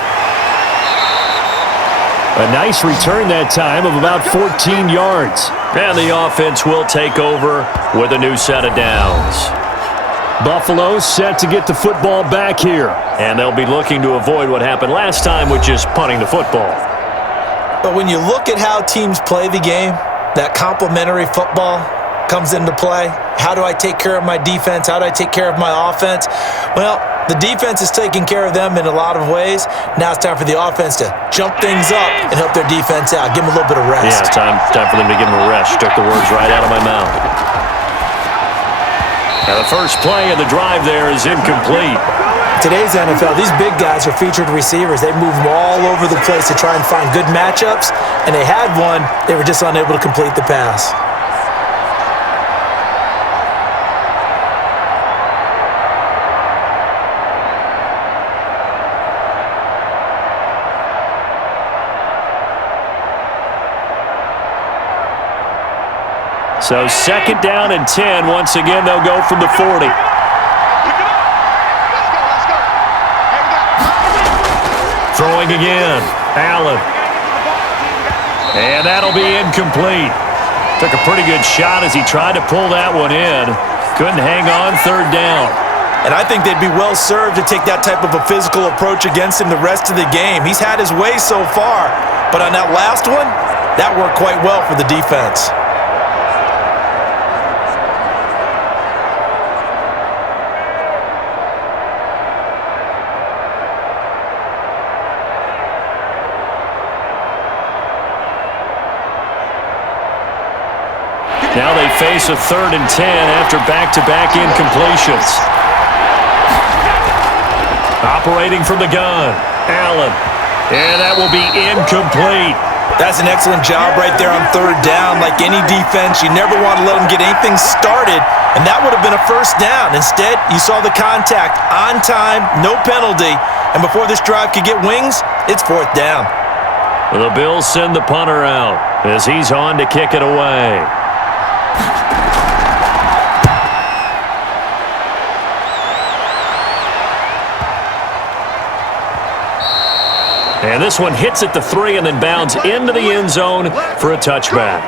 A nice return that time of about 14 yards. And the offense will take over with a new set of downs. Buffalo set to get the football back here. And they'll be looking to avoid what happened last time with just punting the football. But when you look at how teams play the game, that complementary football comes into play. How do I take care of my defense? How do I take care of my offense? Well, the defense is taking care of them in a lot of ways. Now it's time for the offense to jump things up and help their defense out. Give them a little bit of rest. Yeah, time for them to give them a rest. Took the words right out of my mouth. Now the first play of the drive there is incomplete. Today's NFL, these big guys are featured receivers. They move them all over the place to try and find good matchups, and they had one. They were just unable to complete the pass. So second down and 10. Once again, they'll go from the 40. Throwing again. Allen. And that'll be incomplete. Took a pretty good shot as he tried to pull that one in. Couldn't hang on, third down. And I think they'd be well served to take that type of a physical approach against him the rest of the game. He's had his way so far, but on that last one, that worked quite well for the defense. Now they face a 3rd and 10 after back-to-back incompletions. Operating from the gun, Allen. And that will be incomplete. That's an excellent job right there on third down. Like any defense, you never want to let them get anything started, and that would have been a first down. Instead, you saw the contact on time, no penalty, and before this drive could get wings, it's fourth down. The Bills send the punter out as he's on to kick it away. And this one hits at the 3 and then bounds into the end zone for a touchback.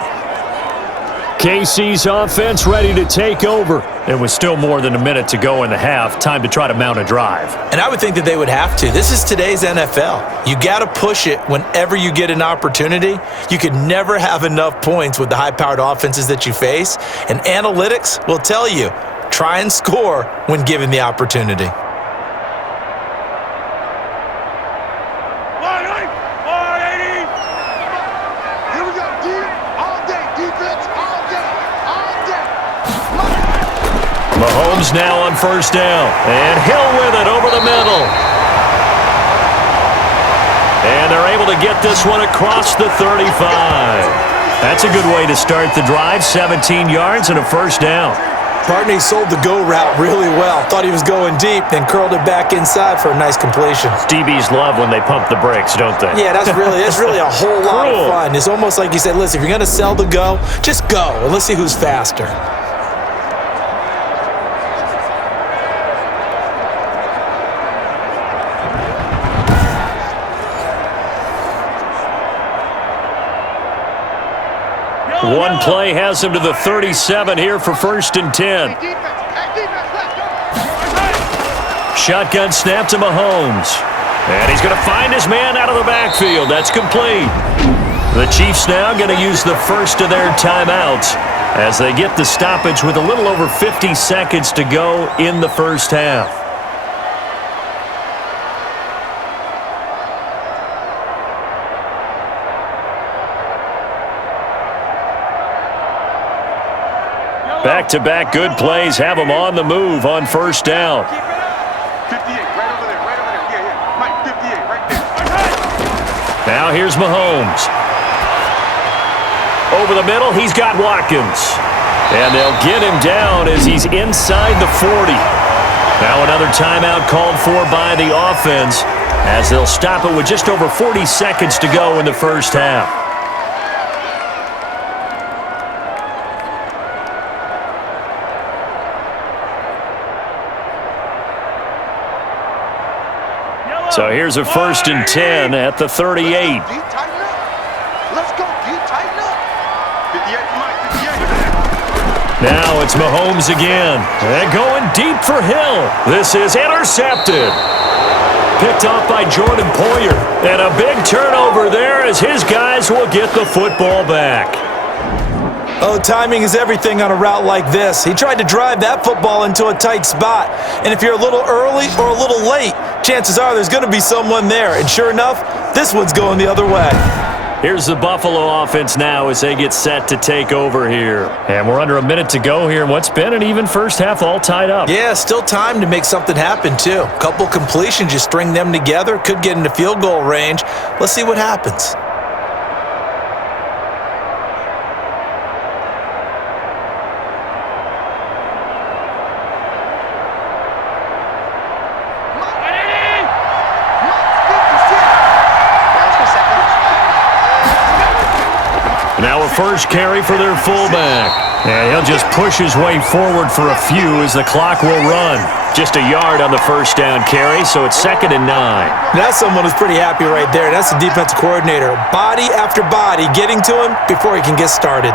KC's offense ready to take over. It was still more than a minute to go in the half. Time to try to mount a drive. And I would think that they would have to. This is today's NFL. You got to push it whenever you get an opportunity. You could never have enough points with the high-powered offenses that you face. And analytics will tell you, try and score when given the opportunity. Mahomes now on first down, and Hill with it over the middle. And they're able to get this one across the 35. That's a good way to start the drive. 17 yards and a first down. Barney sold the go route really well. Thought he was going deep, then curled it back inside for a nice completion. DBs love when they pump the brakes, don't they? Yeah, that's really a whole lot of fun. It's almost like you said, listen, if you're going to sell the go, just go, and let's see who's faster. One play has him to the 37 here for 1st and 10. Shotgun snap to Mahomes. And he's going to find his man out of the backfield. That's complete. The Chiefs now going to use the first of their timeouts as they get the stoppage with a little over 50 seconds to go in the first half. Back-to-back good plays have them on the move on first down. 58, right over there, right over there. Yeah. Mike, 58, right there. Now here's Mahomes. Over the middle, he's got Watkins. And they'll get him down as he's inside the 40. Now another timeout called for by the offense as they'll stop it with just over 40 seconds to go in the first half. So here's a 1st and 10 at the 38. Let's go, D, tighten up. 58, Mike, 58. Now it's Mahomes again. And going deep for Hill. This is intercepted. Picked off by Jordan Poyer. And a big turnover there as his guys will get the football back. Oh, timing is everything on a route like this. He tried to drive that football into a tight spot. And if you're a little early or a little late, chances are there's going to be someone there. And sure enough, this one's going the other way. Here's the Buffalo offense now as they get set to take over here. And we're under a minute to go here in what's been an even first half, all tied up. Yeah, still time to make something happen, too. Couple completions, you string them together, could get into field goal range. Let's see what happens. Now a first carry for their fullback. And he'll just push his way forward for a few as the clock will run. Just a yard on the first down carry, so it's 2nd and 9. That's someone who's pretty happy right there. That's the defensive coordinator. Body after body getting to him before he can get started.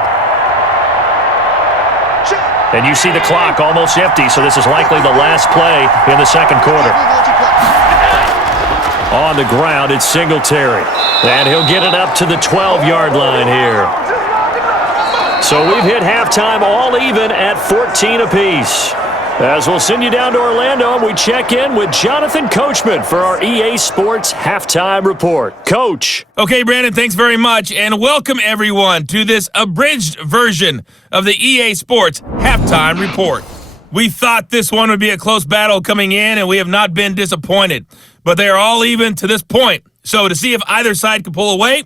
And you see the clock almost empty, so this is likely the last play in the second quarter. On the ground, it's Singletary. And he'll get it up to the 12-yard line here. So we've hit halftime all even at 14 apiece. As we'll send you down to Orlando, and we check in with Jonathan Coachman for our EA Sports Halftime Report. Coach. Okay, Brandon, thanks very much, and welcome everyone to this abridged version of the EA Sports Halftime Report. We thought this one would be a close battle coming in, and we have not been disappointed. But they are all even to this point. So to see if either side can pull away,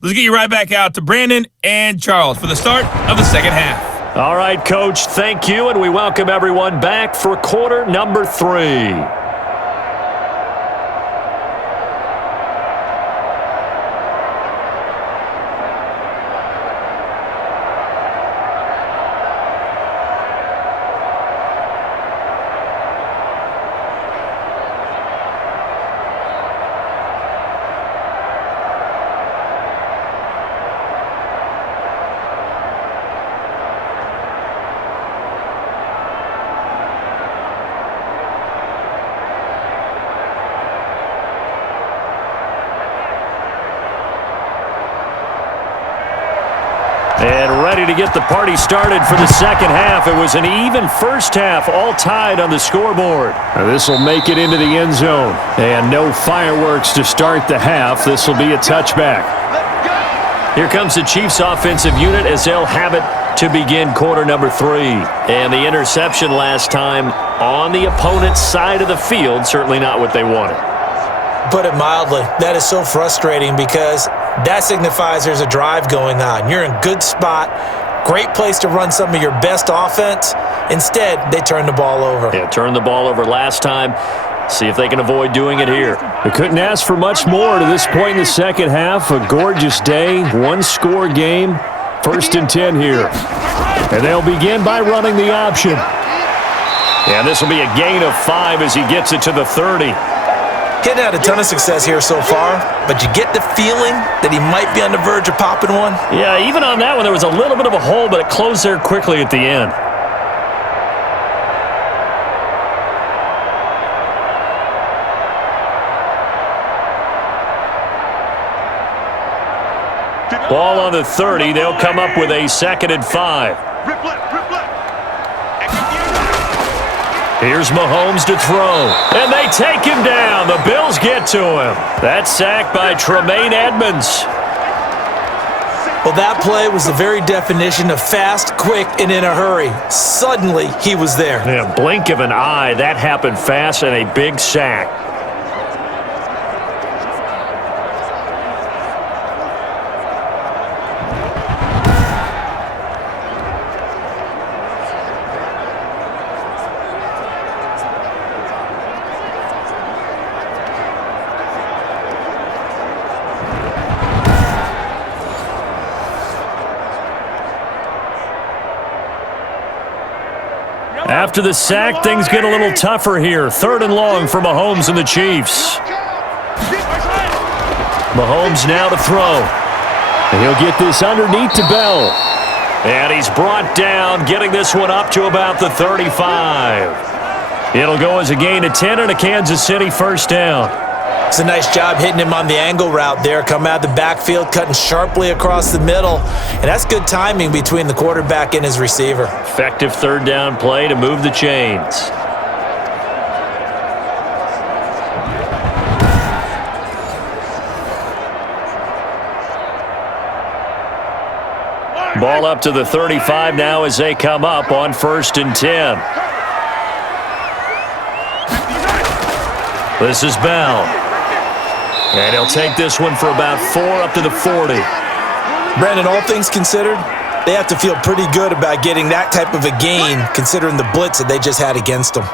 let's get you right back out to Brandon and Charles for the start of the second half. All right, Coach, thank you, and we welcome everyone back for quarter number 3. And ready to get the party started for the second half. It was an even first half, all tied on the scoreboard. This will make it into the end zone. And no fireworks to start the half. This will be a touchback. Here comes the Chiefs offensive unit as they'll have it to begin quarter number 3. And the interception last time on the opponent's side of the field, certainly not what they wanted. Put it mildly, that is so frustrating because that signifies there's a drive going on. You're in good spot, great place to run some of your best offense. Instead, they turn the ball over. Yeah, turned the ball over last time. See if they can avoid doing it here. They couldn't ask for much more to this point in the second half. A gorgeous day, one-score game. 1st and 10 here. And they'll begin by running the option. And this will be a gain of 5 as he gets it to the 30. Hitting out a ton of success here so far, but you get the feeling that he might be on the verge of popping one. Yeah, even on that one, there was a little bit of a hole, but it closed there quickly at the end. Ball on the 30. They'll come up with a 2nd and 5. Here's Mahomes to throw. And they take him down. The Bills get to him. That's sacked by Tremaine Edmonds. Well, that play was the very definition of fast, quick, and in a hurry. Suddenly, he was there. In a blink of an eye, that happened fast and a big sack. After the sack, things get a little tougher here. 3rd and long for Mahomes and the Chiefs. Mahomes now to throw. And he'll get this underneath to Bell. And he's brought down, getting this one up to about the 35. It'll go as a gain of 10 and a Kansas City 1st down. It's a nice job hitting him on the angle route there. Come out of the backfield, cutting sharply across the middle. And that's good timing between the quarterback and his receiver. Effective 3rd down play to move the chains. Ball up to the 35 now as they come up on 1st and 10. This is Bell. And he'll take this one for about 4 up to the 40. Brandon, all things considered, they have to feel pretty good about getting that type of a gain considering the blitz that they just had against them.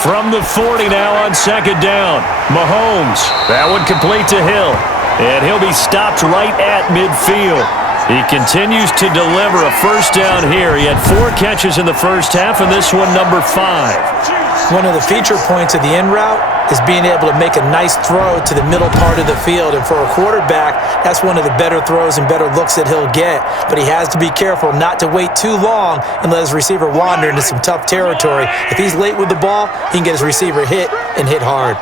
From the 40 now on 2nd down. Mahomes. That one complete to Hill. And he'll be stopped right at midfield. He continues to deliver a 1st down here. He had 4 catches in the 1st half, and this one number 5. One of the feature points of the in route is being able to make a nice throw to the middle part of the field. And for a quarterback, that's one of the better throws and better looks that he'll get. But he has to be careful not to wait too long and let his receiver wander into some tough territory. If he's late with the ball, he can get his receiver hit and hit hard.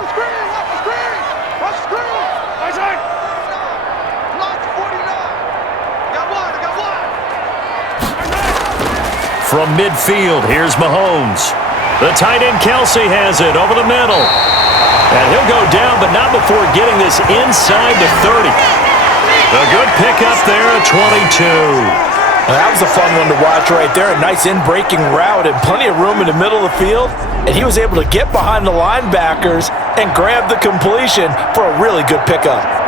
From midfield, here's Mahomes. The tight end Kelsey has it over the middle. And he'll go down, but not before getting this inside the 30. A good pickup there at 22. Well, that was a fun one to watch right there. A nice in-breaking route and plenty of room in the middle of the field. And he was able to get behind the linebackers and grab the completion for a really good pickup.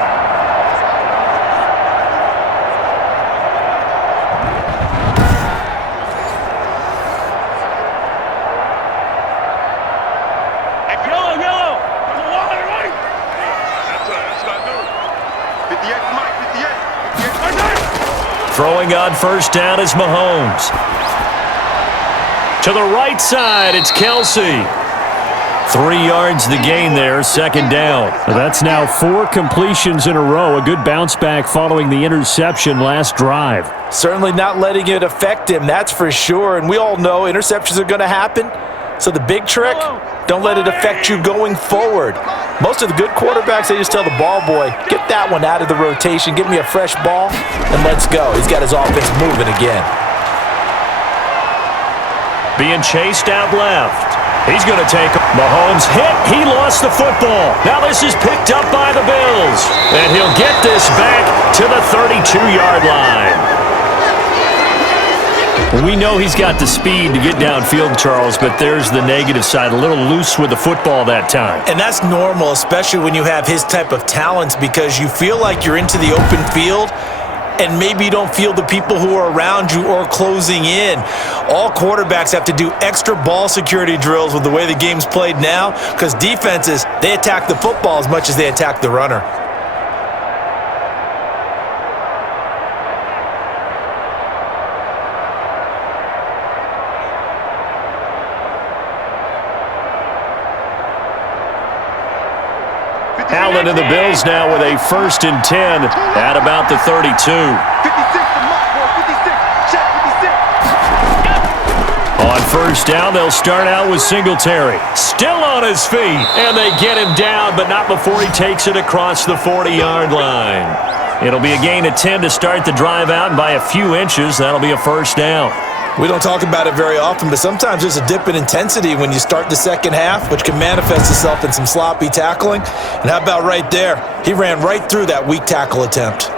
Throwing on 1st down is Mahomes. To the right side, it's Kelsey. 3 yards the gain there, 2nd down. That's now 4 completions in a row. A good bounce back following the interception last drive. Certainly not letting it affect him, that's for sure. And we all know interceptions are going to happen. So the big trick, don't let it affect you going forward. Most of the good quarterbacks, they just tell the ball boy, get that one out of the rotation, give me a fresh ball, and let's go. He's got his offense moving again. Being chased out left. He's going to take Mahomes hit. He lost the football. Now this is picked up by the Bills. And he'll get this back to the 32-yard line. We know he's got the speed to get downfield, Charles, but there's the negative side. A little loose with the football that time. And that's normal, especially when you have his type of talents, because you feel like you're into the open field and maybe you don't feel the people who are around you or closing in. All quarterbacks have to do extra ball security drills with the way the game's played now, because defenses, they attack the football as much as they attack the runner. Allen and the Bills now with a 1st and 10 at about the 32. 56 to Mark, boy. 56. Check 56. On 1st down, they'll start out with Singletary. Still on his feet, and they get him down, but not before he takes it across the 40-yard line. It'll be a gain of 10 to start the drive out, and by a few inches, that'll be a 1st down. We don't talk about it very often, but sometimes there's a dip in intensity when you start the second half, which can manifest itself in some sloppy tackling. And how about right there? He ran right through that weak tackle attempt.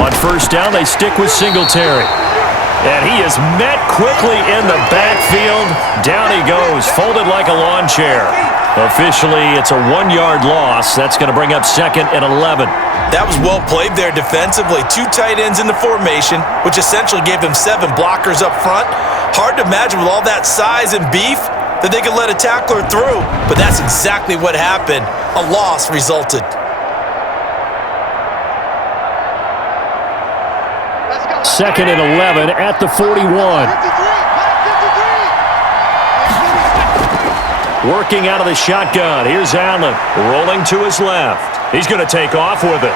On 1st down, they stick with Singletary. And he is met quickly in the backfield. Down he goes, folded like a lawn chair. Officially, it's a 1-yard loss. That's going to bring up 2nd and 11. That was well played there defensively. 2 tight ends in the formation, which essentially gave them 7 blockers up front. Hard to imagine with all that size and beef that they could let a tackler through. But that's exactly what happened. A loss resulted. 2nd and 11 at the 41. Working out of the shotgun. Here's Allen rolling to his left. He's going to take off with it.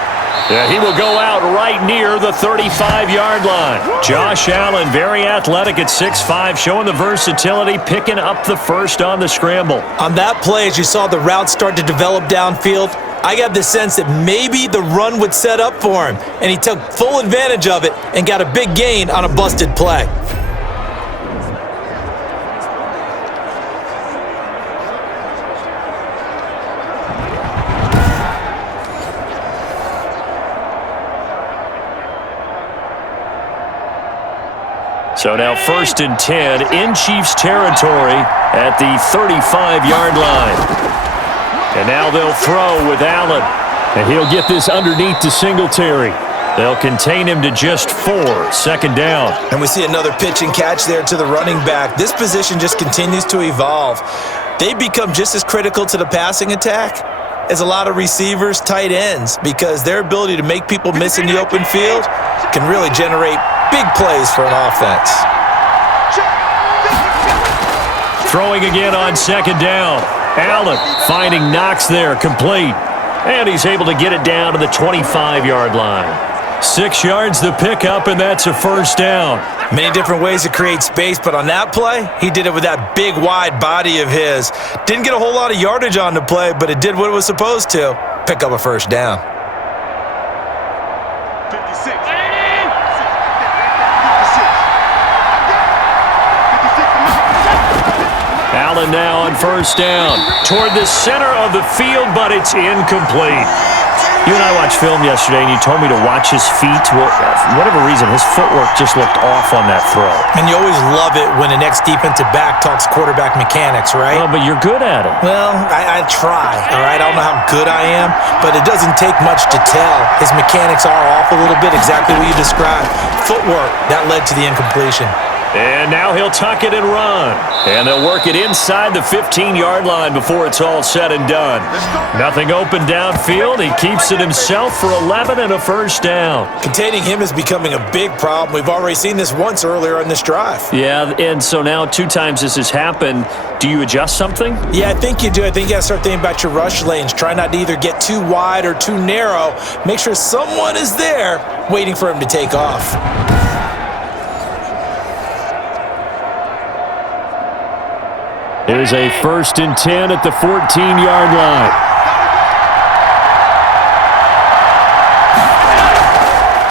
Yeah, he will go out right near the 35-yard line. Josh Allen, very athletic at 6'5", showing the versatility, picking up the 1st on the scramble. On that play, as you saw the route start to develop downfield, I got the sense that maybe the run would set up for him, and he took full advantage of it and got a big gain on a busted play. So now 1st and 10 in Chiefs territory at the 35-yard line. And now they'll throw with Allen. And he'll get this underneath to Singletary. They'll contain him to just 4, 2nd down. And we see another pitch and catch there to the running back. This position just continues to evolve. They become just as critical to the passing attack as a lot of receivers, tight ends, because their ability to make people miss in the open field can really generate big plays for an offense. Throwing again on 2nd down. Allen finding Knox there, complete. And he's able to get it down to the 25-yard line. 6 yards the pickup, and that's a 1st down. Many different ways to create space, but on that play, he did it with that big, wide body of his. Didn't get a whole lot of yardage on the play, but it did what it was supposed to. Pick up a 1st down. 56. Allen now on 1st down. Toward the center of the field, but it's incomplete. You and I watched film yesterday, and you told me to watch his feet. Well, for whatever reason, his footwork just looked off on that throw. And you always love it when an ex-defensive back talks quarterback mechanics, right? Well, but you're good at it. Well, I try, all right? I don't know how good I am, but it doesn't take much to tell. His mechanics are off a little bit, exactly what you described. Footwork, that led to the incompletion. And now he'll tuck it and run. And they'll work it inside the 15-yard line before it's all said and done. Nothing open downfield. He keeps it himself for 11 and a first down. Containing him is becoming a big problem. We've already seen this once earlier on this drive. Yeah, and so now 2 times this has happened. Do you adjust something? Yeah, I think you do. I think you got to start thinking about your rush lanes. Try not to either get too wide or too narrow. Make sure someone is there waiting for him to take off. Here's a 1st and 10 at the 14-yard line.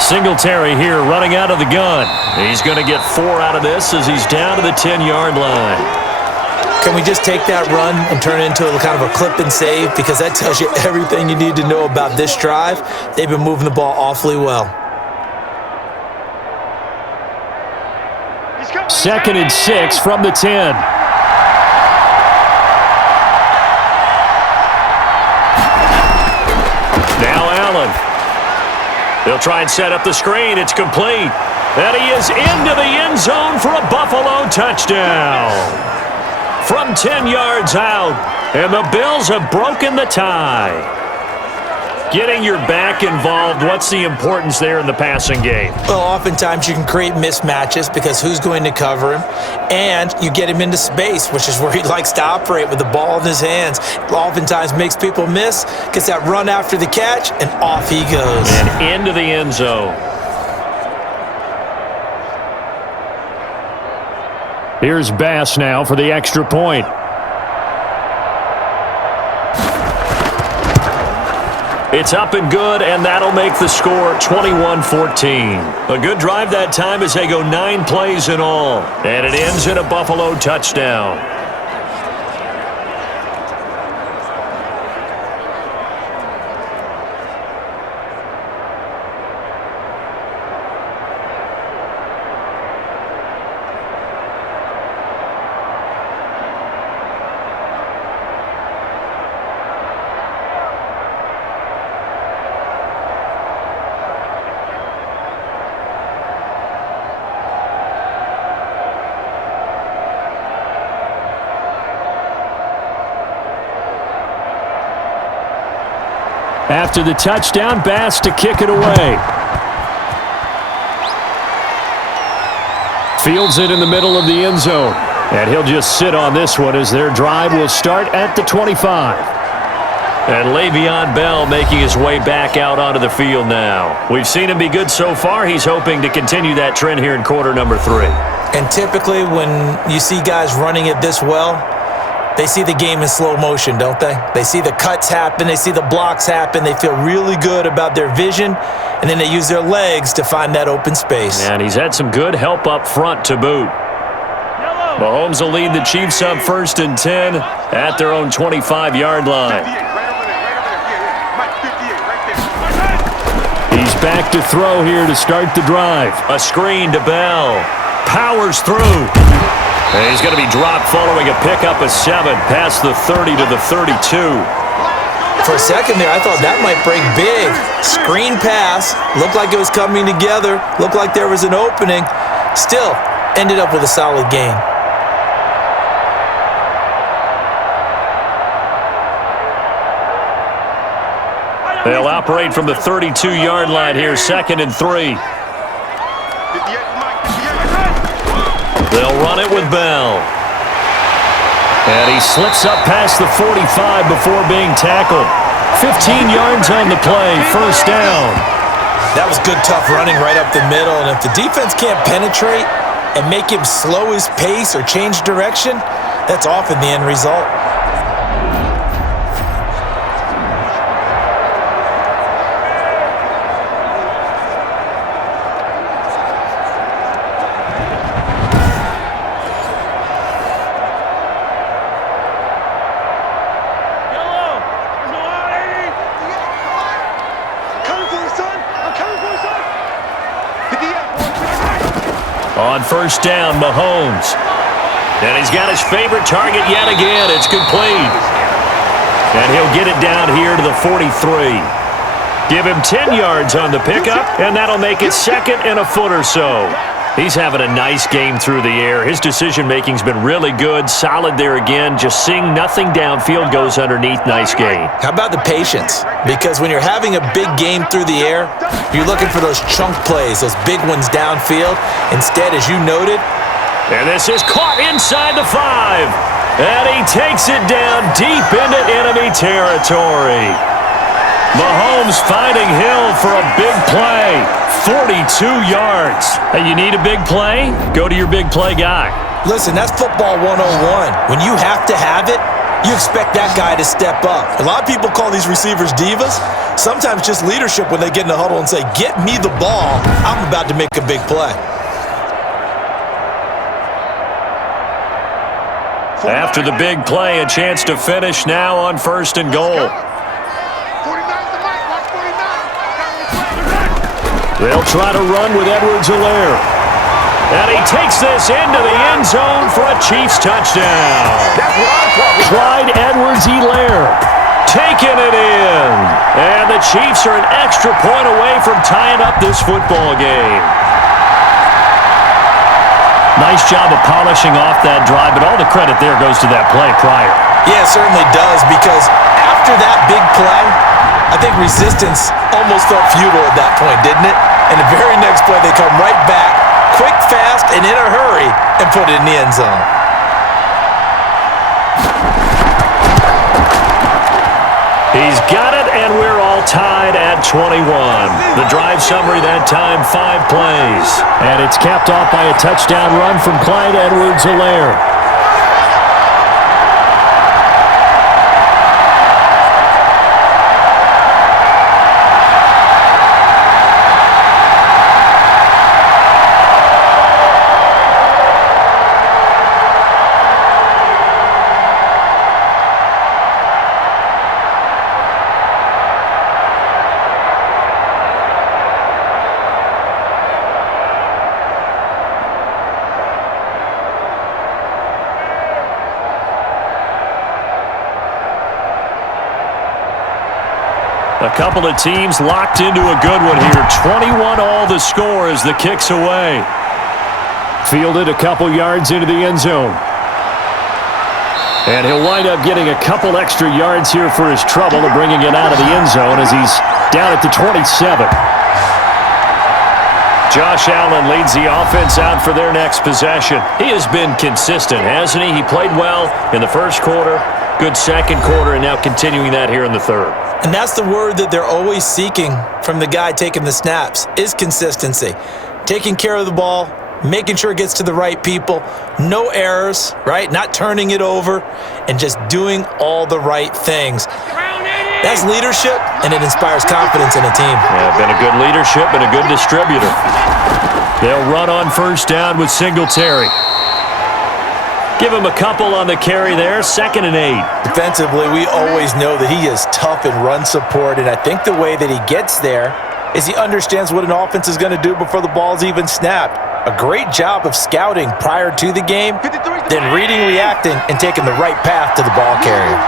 Singletary here running out of the gun. He's going to get 4 out of this as he's down to the 10-yard line. Can we just take that run and turn it into a kind of a clip and save? Because that tells you everything you need to know about this drive. They've been moving the ball awfully well. 2nd and 6 from the 10. Now Allen. They'll try and set up the screen. It's complete. And he is into the end zone for a Buffalo touchdown. From 10 yards out. And the Bills have broken the tie. Getting your back involved, what's the importance there in the passing game? Well, oftentimes you can create mismatches because who's going to cover him? And you get him into space, which is where he likes to operate with the ball in his hands. Oftentimes makes people miss, gets that run after the catch, and off he goes. And into the end zone. Here's Bass now for the extra point. It's up and good, and that'll make the score 21-14. A good drive that time as they go 9 plays in all. And it ends in a Buffalo touchdown. After the touchdown, Bass to kick it away. Fields it in the middle of the end zone. And he'll just sit on this one as their drive will start at the 25. And Le'Veon Bell making his way back out onto the field now. We've seen him be good so far. He's hoping to continue that trend here in quarter number 3. And typically when you see guys running it this well, they see the game in slow motion, don't they? They see the cuts happen. They see the blocks happen. They feel really good about their vision, and then they use their legs to find that open space. And he's had some good help up front to boot. Mahomes will lead the Chiefs up 1st and 10 at their own 25-yard line. He's back to throw here to start the drive. A screen to Bell. Powers through. And he's going to be dropped following a pickup of 7 past the 30 to the 32. For a second there, I thought that might break big. Screen pass. Looked like it was coming together. Looked like there was an opening. Still, ended up with a solid gain. They'll operate from the 32-yard line here, 2nd and 3. They'll run it with Bell. And he slips up past the 45 before being tackled. 15 yards on the play, 1st down. That was good, tough running right up the middle. And if the defense can't penetrate and make him slow his pace or change direction, that's often the end result. On 1st down, Mahomes. And he's got his favorite target yet again. It's complete. And he'll get it down here to the 43. Give him 10 yards on the pickup, and that'll make it 2nd and a foot or so. He's having a nice game through the air. His decision-making's been really good. Solid there again. Just seeing nothing downfield goes underneath. Nice game. How about the patience? Because when you're having a big game through the air, you're looking for those chunk plays, those big ones downfield. Instead, as you noted, and this is caught inside the 5. And he takes it down deep into enemy territory. Mahomes finding Hill for a big play. 42 yards. Hey, you need a big play? Go to your big play guy. listen, that's football 101. When you have to have it, you expect that guy to step up. A lot of people call these receivers divas. Sometimes just leadership when they get in the huddle and say, get me the ball. I'm about to make a big play. After the big play, a chance to finish now on 1st and goal. They'll try to run with Edwards-Helaire. And he takes this into the end zone for a Chiefs touchdown. Clyde Edwards-Helaire taking it in. And the Chiefs are an extra point away from tying up this football game. Nice job of polishing off that drive, but all the credit there goes to that play prior. Yeah, it certainly does, because after that big play, I think resistance almost felt futile at that point, didn't it? And the very next play, they come right back, quick, fast, and in a hurry, and put it in the end zone. He's got it, and we're all tied at 21. The drive summary that time, 5 plays. And it's capped off by a touchdown run from Clyde Edwards-Helaire. A couple of teams locked into a good one here. 21 all the score as the kick's away. Fielded a couple yards into the end zone. And he'll wind up getting a couple extra yards here for his trouble of bringing it out of the end zone as he's down at the 27. Josh Allen leads the offense out for their next possession. He has been consistent, hasn't he? He played well in the first quarter, good second quarter, and now continuing that here in the third. And that's the word that they're always seeking from the guy taking the snaps, is consistency. Taking care of the ball, making sure it gets to the right people, no errors, right? Not turning it over, and just doing all the right things. That's leadership, and it inspires confidence in a team. Yeah, been a good leadership and a good distributor. They'll run on first down with Singletary. Give him a couple on the carry there, 2nd and 8. Defensively, we always know that he is tough in run support, and I think the way that he gets there is he understands what an offense is going to do before the ball's even snapped. A great job of scouting prior to the game, then reading, reacting, and taking the right path to the ball carrier.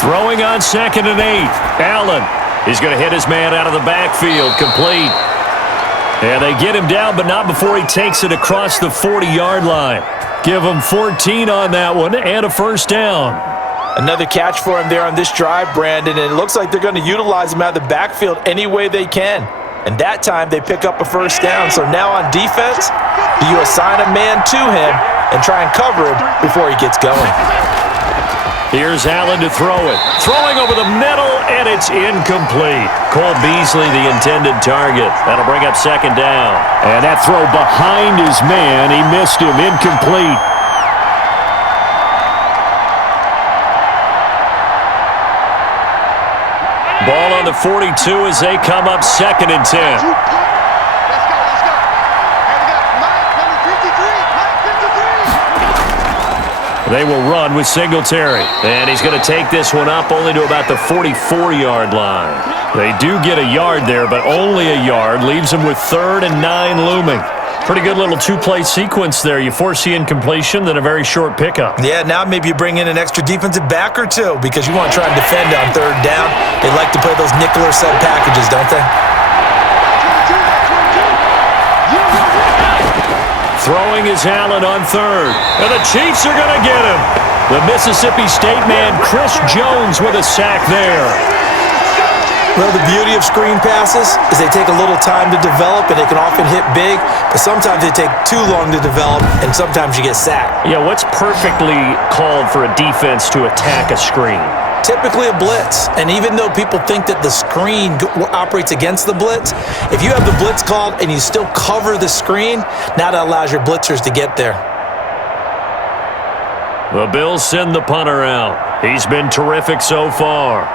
Throwing on 2nd and 8. Allen, he's going to hit his man out of the backfield, complete. And they get him down, but not before he takes it across the 40-yard line. Give him 14 on that one and a first down. Another catch for him there on this drive, Brandon, and it looks like they're going to utilize him out of the backfield any way they can. And that time they pick up a first down. So now on defense, do you assign a man to him and try and cover him before he gets going? Here's Allen to throw it. Throwing over the middle, and it's incomplete. Cole Beasley, the intended target. That'll bring up 2nd down. And that throw behind his man. He missed him. Incomplete. Ball on the 42 as they come up 2nd and 10. They will run with Singletary. And he's going to take this one up only to about the 44-yard line. They do get a yard there, but only a yard. Leaves them with 3rd and 9 looming. Pretty good little 2-play sequence there. You force the incompletion, then a very short pickup. Yeah, now maybe you bring in an extra defensive back or two because you want to try and defend on 3rd down. They like to play those nickel or sub packages, don't they? Throwing is Allen on third. And the Chiefs are going to get him. The Mississippi State man, Chris Jones, with a sack there. Well, the beauty of screen passes is they take a little time to develop, and they can often hit big, but sometimes they take too long to develop, and sometimes you get sacked. Yeah, what's perfectly called for a defense to attack a screen? Typically a blitz, and even though people think that the screen operates against the blitz, if you have the blitz called and you still cover the screen, now that allows your blitzers to get there. The Bills send the punter out. He's been terrific so far.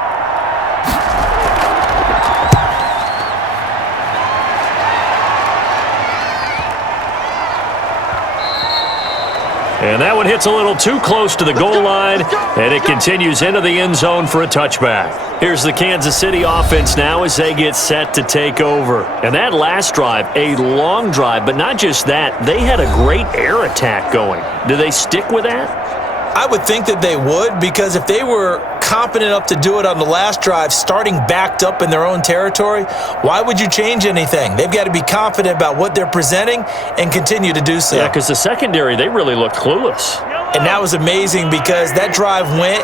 And that one hits a little too close to the goal line, and it continues into the end zone for a touchback. Here's the Kansas City offense now as they get set to take over. And that last drive, a long drive, but not just that, they had a great air attack going. Do they stick with that? I would think that they would, because if they were competent enough to do it on the last drive, starting backed up in their own territory, why would you change anything? They've got to be confident about what they're presenting and continue to do so. Yeah, because the secondary, they really looked clueless. And that was amazing because that drive went,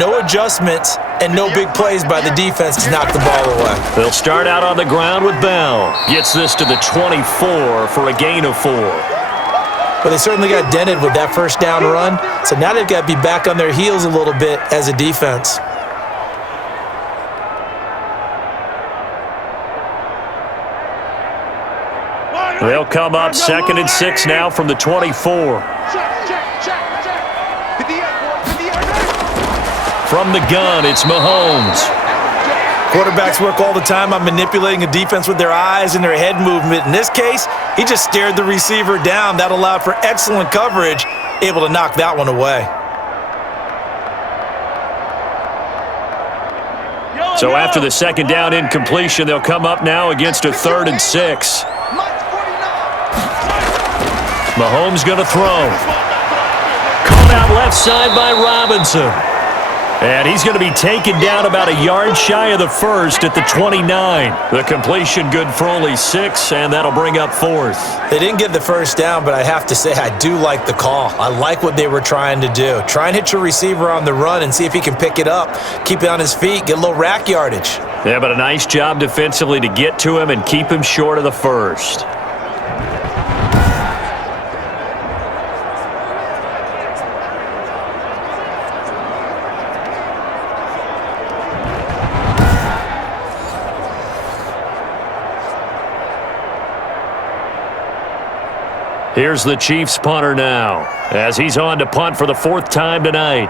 no adjustments, and no big plays by the defense to knock the ball away. They'll start out on the ground with Bell. Gets this to the 24 for a gain of 4. But they certainly got dented with that first down run, so now they've got to be back on their heels a little bit as a defense. They'll come up 2nd and 6 now from the 24. From the gun, it's Mahomes. Quarterbacks work all the time on manipulating a defense with their eyes and their head movement. In this case, he just stared the receiver down. That allowed for excellent coverage, able to knock that one away. So after the second down incompletion, they'll come up now against a 3rd and 6. Mahomes going to throw. Caught out left side by Robinson. And he's going to be taken down about a yard shy of the first at the 29. The completion good for only 6, and that'll bring up 4th. They didn't get the first down, but I have to say I do like the call. I like what they were trying to do. Try and hit your receiver on the run and see if he can pick it up, keep it on his feet, get a little rack yardage. Yeah, but a nice job defensively to get to him and keep him short of the first. Here's the Chiefs punter now, as he's on to punt for the 4th time tonight.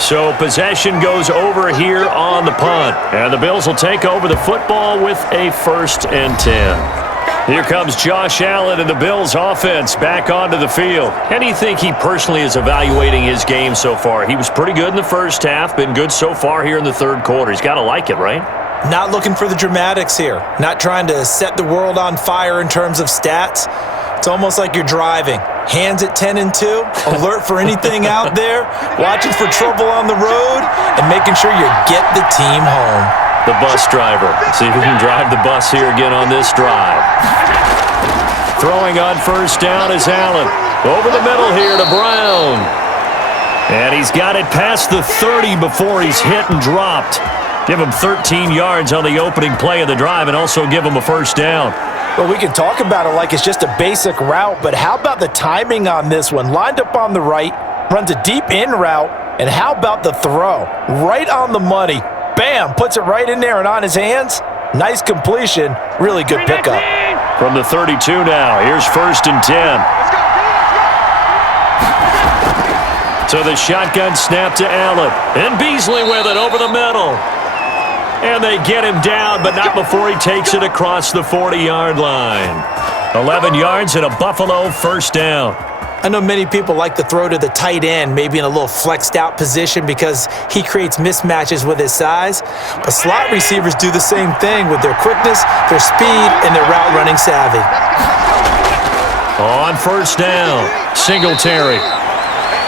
So possession goes over here on the punt, and the Bills will take over the football with a 1st and 10. Here comes Josh Allen and the Bills offense back onto the field. How do you think he personally is evaluating his game so far? He was pretty good in the first half, been good so far here in the 3rd quarter. He's got to like it, right? Not looking for the dramatics here. Not trying to set the world on fire in terms of stats. It's almost like you're driving. Hands at 10 and 2, alert for anything out there, watching for trouble on the road, and making sure you get the team home. The bus driver. See if we can drive the bus here again on this drive. Throwing on 1st down is Allen. Over the middle here to Brown. And he's got it past the 30 before he's hit and dropped. Give him 13 yards on the opening play of the drive and also give him a 1st down. Well, we can talk about it like it's just a basic route, but how about the timing on this one? Lined up on the right, runs a deep in route, and how about the throw? Right on the money. Bam, puts it right in there and on his hands. Nice completion, really good pickup. From the 32 now, here's 1st and 10. So the shotgun snap to Allen, and Beasley with it over the middle. And they get him down, but not before he takes it across the 40-yard line. 11 yards and a Buffalo 1st down. I know many people like to throw to the tight end, maybe in a little flexed out position because he creates mismatches with his size. But slot receivers do the same thing with their quickness, their speed, and their route running savvy. On 1st down, Singletary.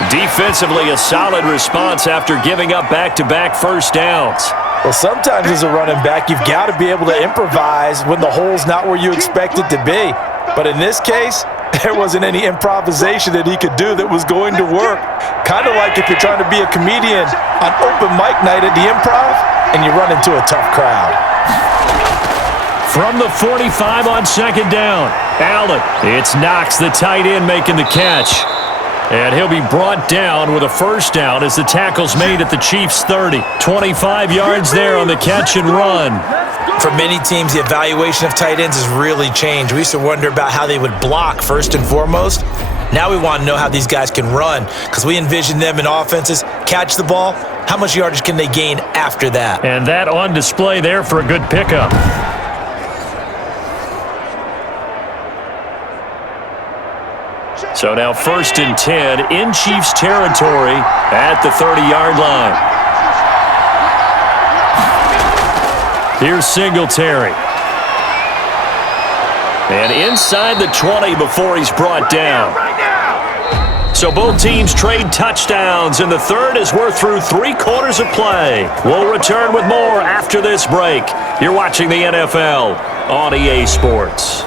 Defensively, a solid response after giving up back-to-back first downs. Well, sometimes as a running back, you've got to be able to improvise when the hole's not where you expect it to be. But in this case, there wasn't any improvisation that he could do that was going to work. Kind of like if you're trying to be a comedian on open mic night at the Improv and you run into a tough crowd. From the 45 on second down, Allen. It's Knox, the tight end, making the catch. And he'll be brought down with a first down as the tackle's made at the Chiefs' 30. 25 yards there on the catch and run. For many teams, the evaluation of tight ends has really changed. We used to wonder about how they would block first and foremost. Now we want to know how these guys can run because we envision them in offenses catch the ball. How much yardage can they gain after that? And that on display there for a good pickup. So now 1st and 10 in Chiefs territory at the 30-yard line. Here's Singletary. And inside the 20 before he's brought down. So both teams trade touchdowns, and the third as we're through 3 quarters of play. We'll return with more after this break. You're watching the NFL on EA Sports.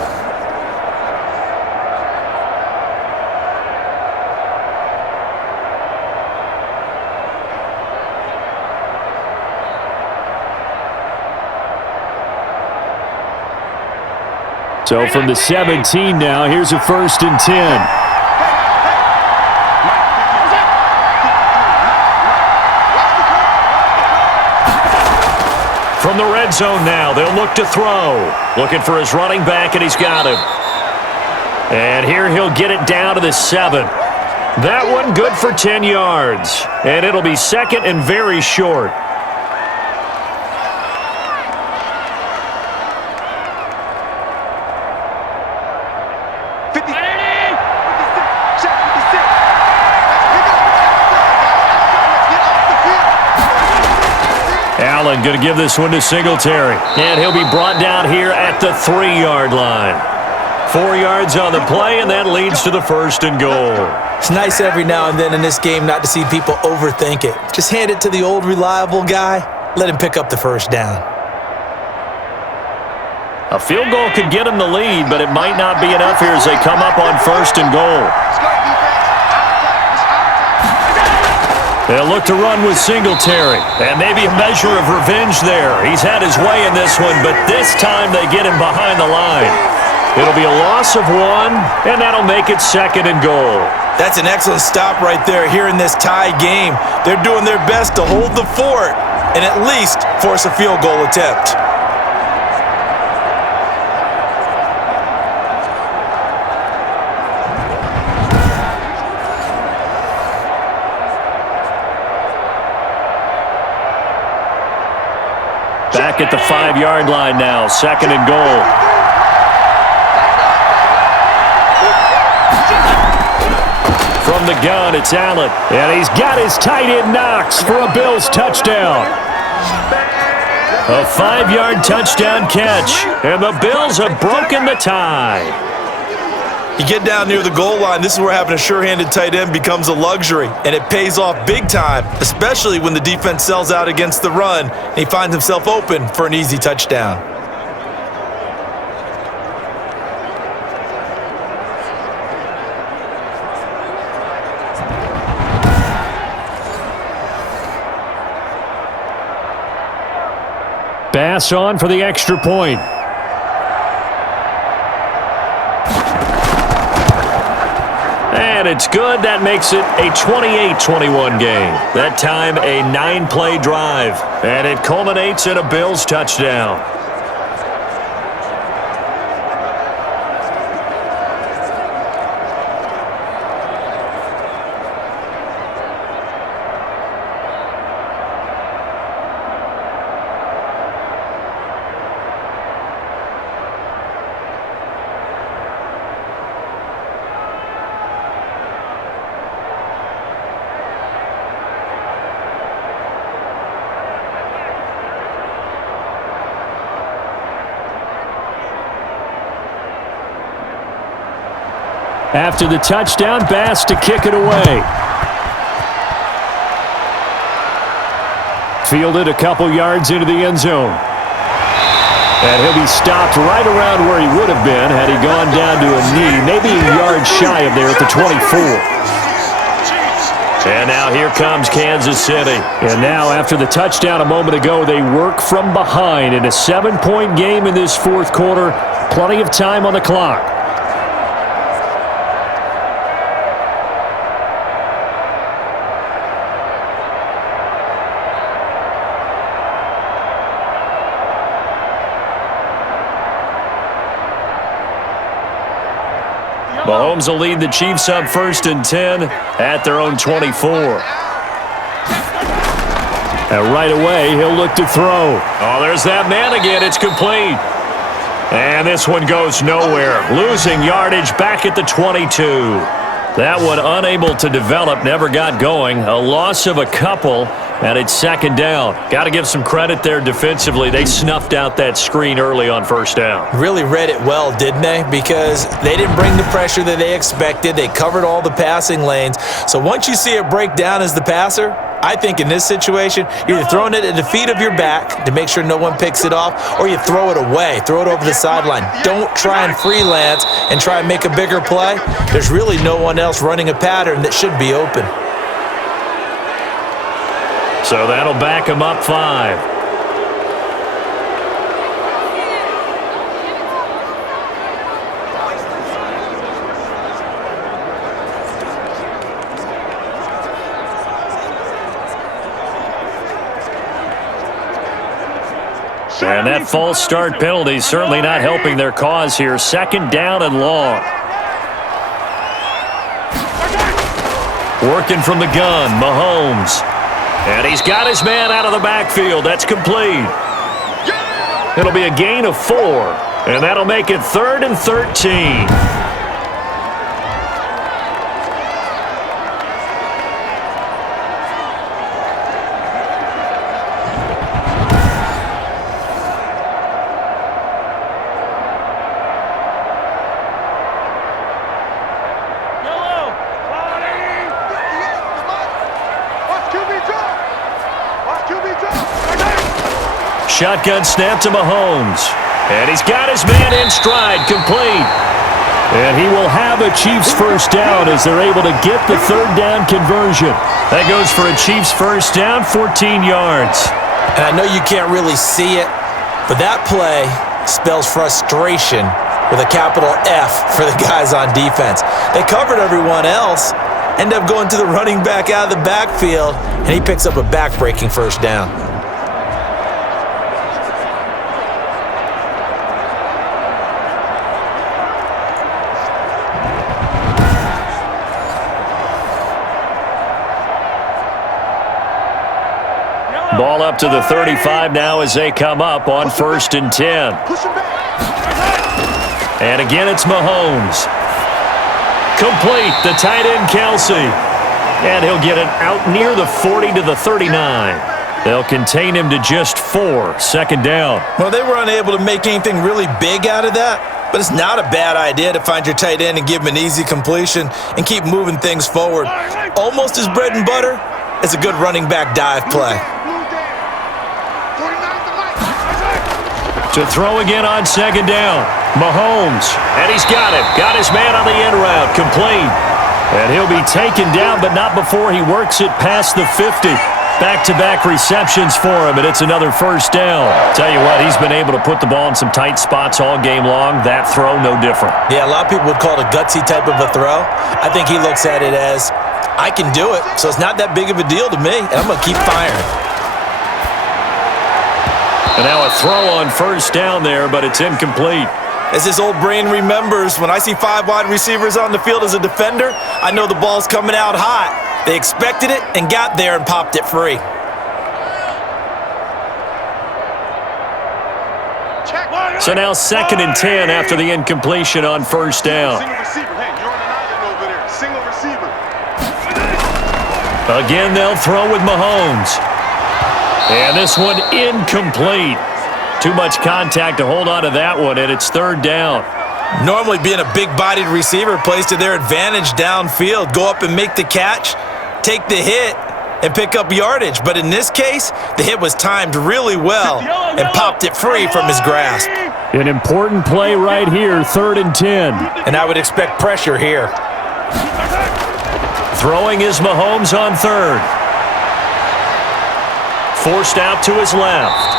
So from the 17 now, here's a 1st and 10. From the red zone now, they'll look to throw. Looking for his running back, and he's got him. And here he'll get it down to the 7. That one good for 10 yards. And it'll be 2nd and very short. Allen going to give this one to Singletary. And he'll be brought down here at the 3-yard line. 4 yards on the play, and that leads to the 1st and goal. It's nice every now and then in this game not to see people overthink it. Just hand it to the old reliable guy. Let him pick up the first down. A field goal could get him the lead, but it might not be enough here as they come up on 1st and goal. They'll look to run with Singletary. And maybe a measure of revenge there. He's had his way in this one, but this time they get him behind the line. It'll be a loss of 1, and that'll make it 2nd and goal. That's an excellent stop right there here in this tie game. They're doing their best to hold the fort and at least force a field goal attempt. Back at the 5-yard line now, 2nd and goal. From the gun, it's Allen. And he's got his tight end Knox for a Bills touchdown. A 5-yard touchdown catch. And the Bills have broken the tie. You get down near the goal line, this is where having a sure-handed tight end becomes a luxury, and it pays off big time, especially when the defense sells out against the run, and he finds himself open for an easy touchdown. Bass on for the extra point. And it's good. That makes it a 28-21 game. That time a 9-play drive. And it culminates in a Bills touchdown. After the touchdown, Bass to kick it away. Fielded a couple yards into the end zone. And he'll be stopped right around where he would have been had he gone down to a knee, maybe a yard shy of there at the 24. And now here comes Kansas City. And now after the touchdown a moment ago, they work from behind in a 7-point game in this fourth quarter. Plenty of time on the clock. Mahomes will lead the Chiefs up 1st and 10 at their own 24. And right away, he'll look to throw. Oh, there's that man again. It's complete. And this one goes nowhere. Losing yardage back at the 22. That one unable to develop, never got going. A loss of a couple, and it's 2nd down. Got to give some credit there defensively. They snuffed out that screen early on 1st down. Really read it well, didn't they? Because they didn't bring the pressure that they expected. They covered all the passing lanes. So once you see it break down as the passer, I think in this situation, you're either throwing it at the feet of your back to make sure no one picks it off, or you throw it away, throw it over the sideline. Don't try and freelance and try and make a bigger play. There's really no one else running a pattern that should be open. So that'll back him up 5. And that false start penalty certainly not helping their cause here. 2nd down and long. Working from the gun, Mahomes. And he's got his man out of the backfield. That's complete. It'll be a gain of 4. And that'll make it 3rd and 13. Shotgun snap to Mahomes. And he's got his man in stride, complete. And he will have a Chiefs 1st down as they're able to get the 3rd down conversion. That goes for a Chiefs 1st down, 14 yards. And I know you can't really see it, but that play spells frustration with a capital F for the guys on defense. They covered everyone else, end up going to the running back out of the backfield, and he picks up a back-breaking 1st down. Ball up to the 35 now as they come up on 1st and 10. And again, it's Mahomes. Complete, the tight end, Kelsey. And he'll get it out near the 40 to the 39. They'll contain him to just 4, 2nd down. Well, they were unable to make anything really big out of that, but it's not a bad idea to find your tight end and give him an easy completion and keep moving things forward. Almost as bread and butter as a good running back dive play. To throw again on 2nd down. Mahomes. And he's got it. Got his man on the end route. Complete. And he'll be taken down, but not before he works it past the 50. Back-to-back receptions for him, and it's another 1st down. Tell you what, he's been able to put the ball in some tight spots all game long. That throw, no different. Yeah, a lot of people would call it a gutsy type of a throw. I think he looks at it as, I can do it, so it's not that big of a deal to me, and I'm going to keep firing. And now a throw on 1st down there, but it's incomplete. As his old brain remembers, when I see 5 wide receivers on the field as a defender, I know the ball's coming out hot. They expected it and got there and popped it free. So now 2nd and 10 after the incompletion on 1st down. Single receiver. Hey, you're on an island over there. Single receiver. Again, they'll throw with Mahomes. And this one incomplete. Too much contact to hold on to that one, and it's 3rd down. Normally being a big-bodied receiver plays to their advantage downfield. Go up and make the catch, take the hit, and pick up yardage. But in this case, the hit was timed really well and popped it free from his grasp. An important play right here, 3rd and 10. And I would expect pressure here. Throwing is Mahomes on 3rd. Forced out to his left.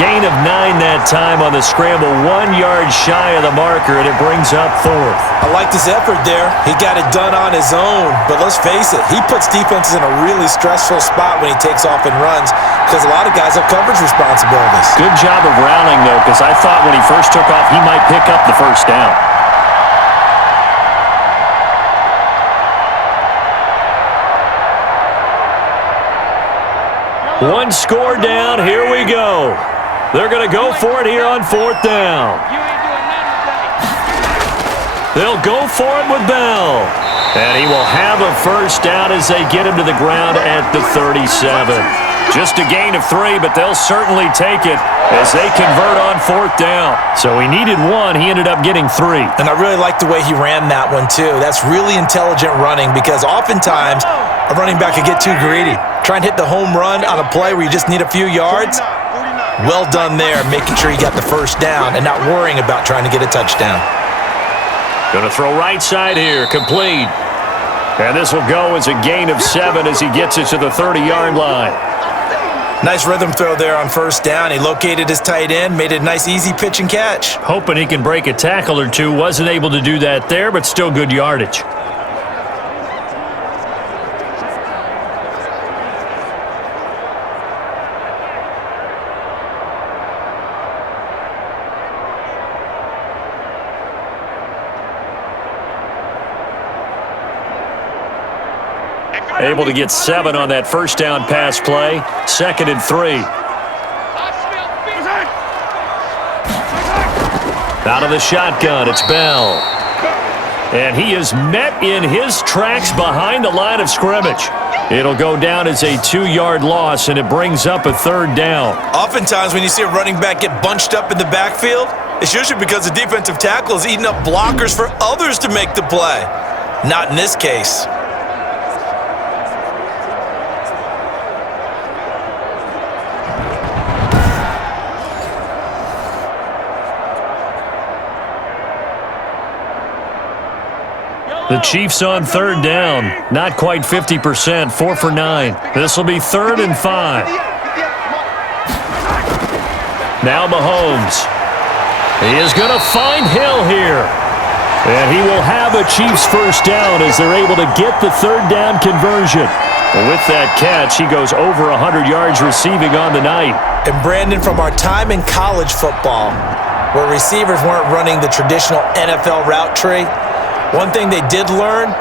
Gain of 9 that time on the scramble, 1 yard shy of the marker, and it brings up 4th. I liked his effort there. He got it done on his own. But let's face it, he puts defenses in a really stressful spot when he takes off and runs because a lot of guys have coverage responsibilities. Good job of rallying, though, because I thought when he first took off, he might pick up the first down. One score down, here we go. They're going to go for it here on 4th down. They'll go for it with Bell. And he will have a first down as they get him to the ground at the 37. Just a gain of 3, but they'll certainly take it as they convert on 4th down. So he needed 1. He ended up getting 3. And I really like the way he ran that one, too. That's really intelligent running because oftentimes a running back could get too greedy. Try and hit the home run on a play where you just need a few yards. Well done there, making sure you got the first down and not worrying about trying to get a touchdown. Going to throw right side here, complete. And this will go as a gain of 7 as he gets it to the 30-yard line. Nice rhythm throw there on first down. He located his tight end, made it a nice easy pitch and catch. Hoping he can break a tackle or two. Wasn't able to do that there, but still good yardage. Able to get 7 on that first down pass play. 2nd and 3. Out of the shotgun, it's Bell. And he is met in his tracks behind the line of scrimmage. It'll go down as a 2-yard loss, and it brings up a 3rd down. Oftentimes when you see a running back get bunched up in the backfield, it's usually because the defensive tackle is eating up blockers for others to make the play. Not in this case. The Chiefs on 3rd down. Not quite 50%, 4 for 9. This will be 3rd and 5. Now Mahomes. He is going to find Hill here. And he will have a Chiefs first down as they're able to get the 3rd down conversion. With that catch, he goes over 100 yards receiving on the night. And Brandon, from our time in college football, where receivers weren't running the traditional NFL route tree, one thing they did learn,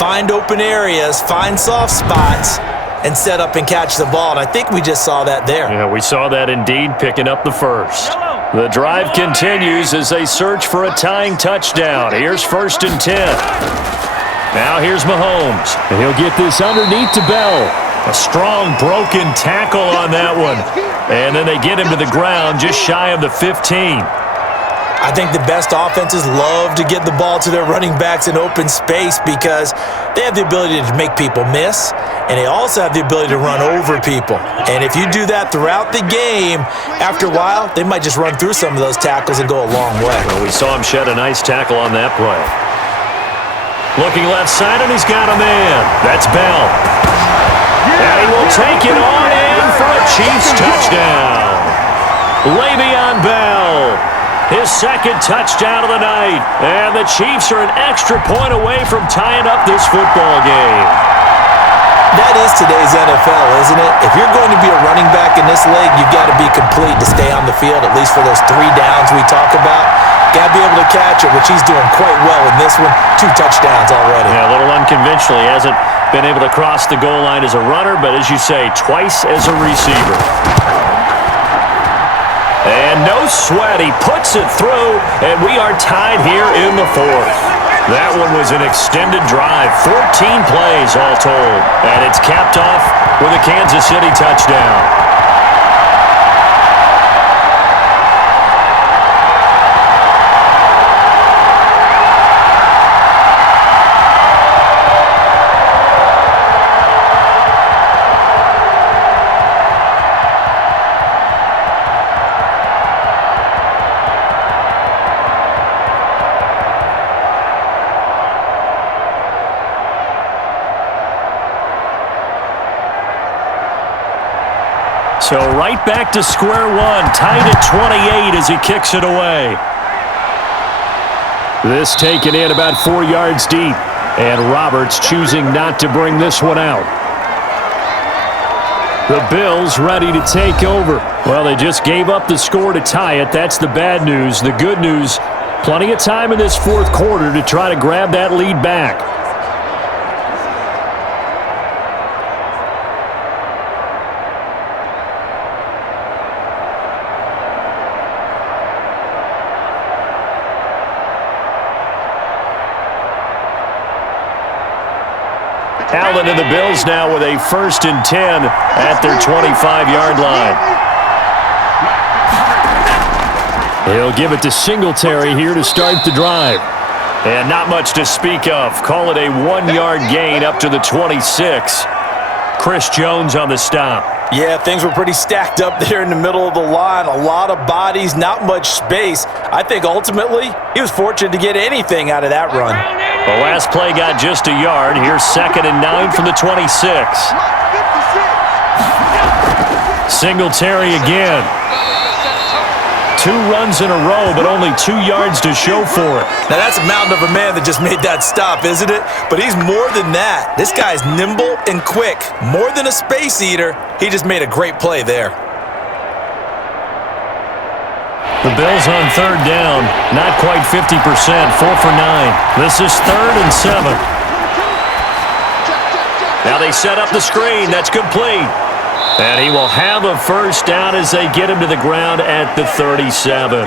find open areas, find soft spots, and set up and catch the ball. And I think we just saw that there. Yeah, we saw that indeed, picking up the first. The drive continues as they search for a tying touchdown. Here's 1st and 10. Now here's Mahomes. And he'll get this underneath to Bell. A strong broken tackle on that one. And then they get him to the ground just shy of the 15. I think the best offenses love to get the ball to their running backs in open space because they have the ability to make people miss, and they also have the ability to run over people. And if you do that throughout the game, after a while, they might just run through some of those tackles and go a long way. Well, we saw him shed a nice tackle on that play. Looking left side, and he's got a man. That's Bell. And he will take it on in for a Chiefs touchdown. Le'Veon Bell. His 2nd touchdown of the night. And the Chiefs are an extra point away from tying up this football game. That is today's NFL, isn't it? If you're going to be a running back in this league, you've got to be complete to stay on the field, at least for those 3 downs we talk about. Got to be able to catch it, which he's doing quite well in this one. 2 touchdowns already. Yeah, a little unconventional. He hasn't been able to cross the goal line as a runner, but as you say, twice as a receiver. And no sweat, he puts it through, and we are tied here in the 4th. That one was an extended drive, 14 plays all told, and it's capped off with a Kansas City touchdown. So right back to square one, tied at 28 as he kicks it away. This taken in about 4 yards deep, and Roberts choosing not to bring this one out. The Bills ready to take over. Well, they just gave up the score to tie it. That's the bad news. The good news, plenty of time in this fourth quarter to try to grab that lead back. Allen and the Bills now with a 1st and 10 at their 25-yard line. He'll give it to Singletary here to start the drive. And not much to speak of. Call it a 1-yard gain up to the 26. Chris Jones on the stop. Yeah, things were pretty stacked up there in the middle of the line. A lot of bodies, not much space. I think ultimately he was fortunate to get anything out of that run. The last play got just a yard. Here's 2nd and 9 from the 26. Singletary again. 2 runs in a row, but only 2 yards to show for it. Now that's a mountain of a man that just made that stop, isn't it? But he's more than that. This guy's nimble and quick. More than a space eater. He just made a great play there. The Bills on 3rd down, not quite 50%, 4 for 9. This is 3rd and 7. Now they set up the screen. That's complete. And he will have a 1st down as they get him to the ground at the 37.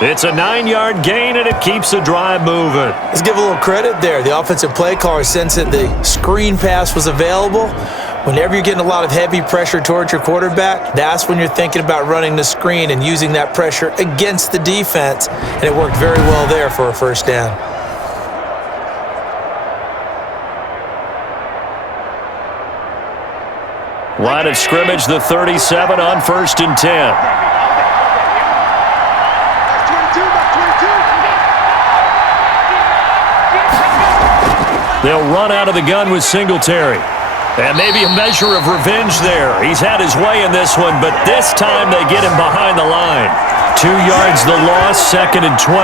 It's a 9-yard gain, and it keeps the drive moving. Let's give a little credit there. The offensive play caller sensed that the screen pass was available. Whenever you're getting a lot of heavy pressure towards your quarterback, that's when you're thinking about running the screen and using that pressure against the defense. And it worked very well there for a 1st down. Line of scrimmage, the 37 on 1st and 10. They'll run out of the gun with Singletary. And maybe a measure of revenge there. He's had his way in this one, but this time they get him behind the line. 2 yards the loss, 2nd and 12.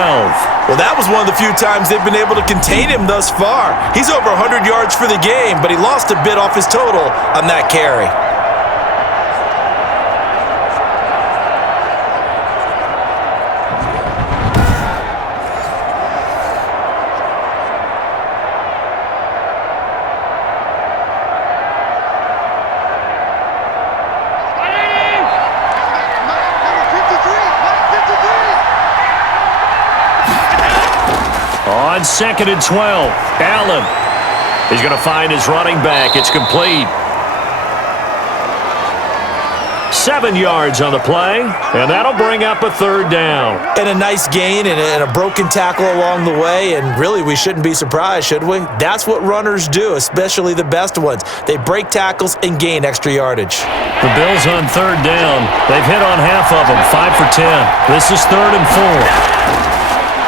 Well, that was one of the few times they've been able to contain him thus far. He's over 100 yards for the game, but he lost a bit off his total on that carry. On 2nd and 12, Allen. He's going to find his running back. It's complete. 7 yards on the play, and that'll bring up a 3rd down. And a nice gain and a broken tackle along the way, and really we shouldn't be surprised, should we? That's what runners do, especially the best ones. They break tackles and gain extra yardage. The Bills on 3rd down. They've hit on half of them, 5 for 10. This is 3rd and 4.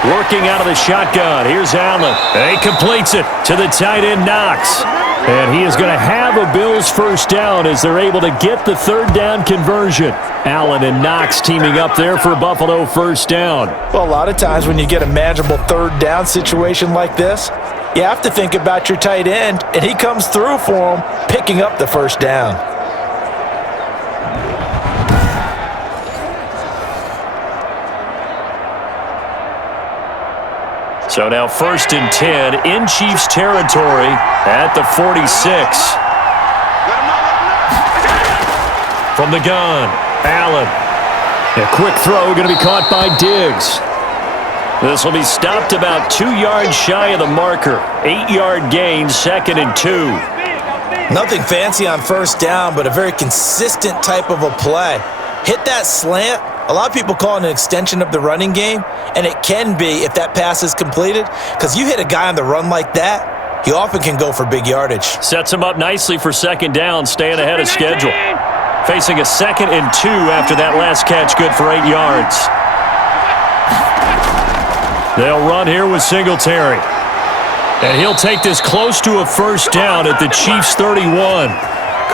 Working out of the shotgun. Here's Allen. And he completes it to the tight end, Knox. And he is going to have a Bills 1st down as they're able to get the 3rd down conversion. Allen and Knox teaming up there for Buffalo 1st down. Well, a lot of times when you get a manageable 3rd down situation like this, you have to think about your tight end, and he comes through for him, picking up the 1st down. So now 1st and 10 in Chiefs territory at the 46. From the gun, Allen. A quick throw going to be caught by Diggs. This will be stopped about 2 yards shy of the marker. 8-yard gain, 2nd and 2. Nothing fancy on 1st down, but a very consistent type of a play. Hit that slant. A lot of people call it an extension of the running game, and it can be if that pass is completed, because you hit a guy on the run like that, he often can go for big yardage. Sets him up nicely for 2nd down, staying ahead of schedule. Facing a 2nd and 2 after that last catch, good for 8 yards. They'll run here with Singletary. And he'll take this close to a 1st down at the Chiefs' 31.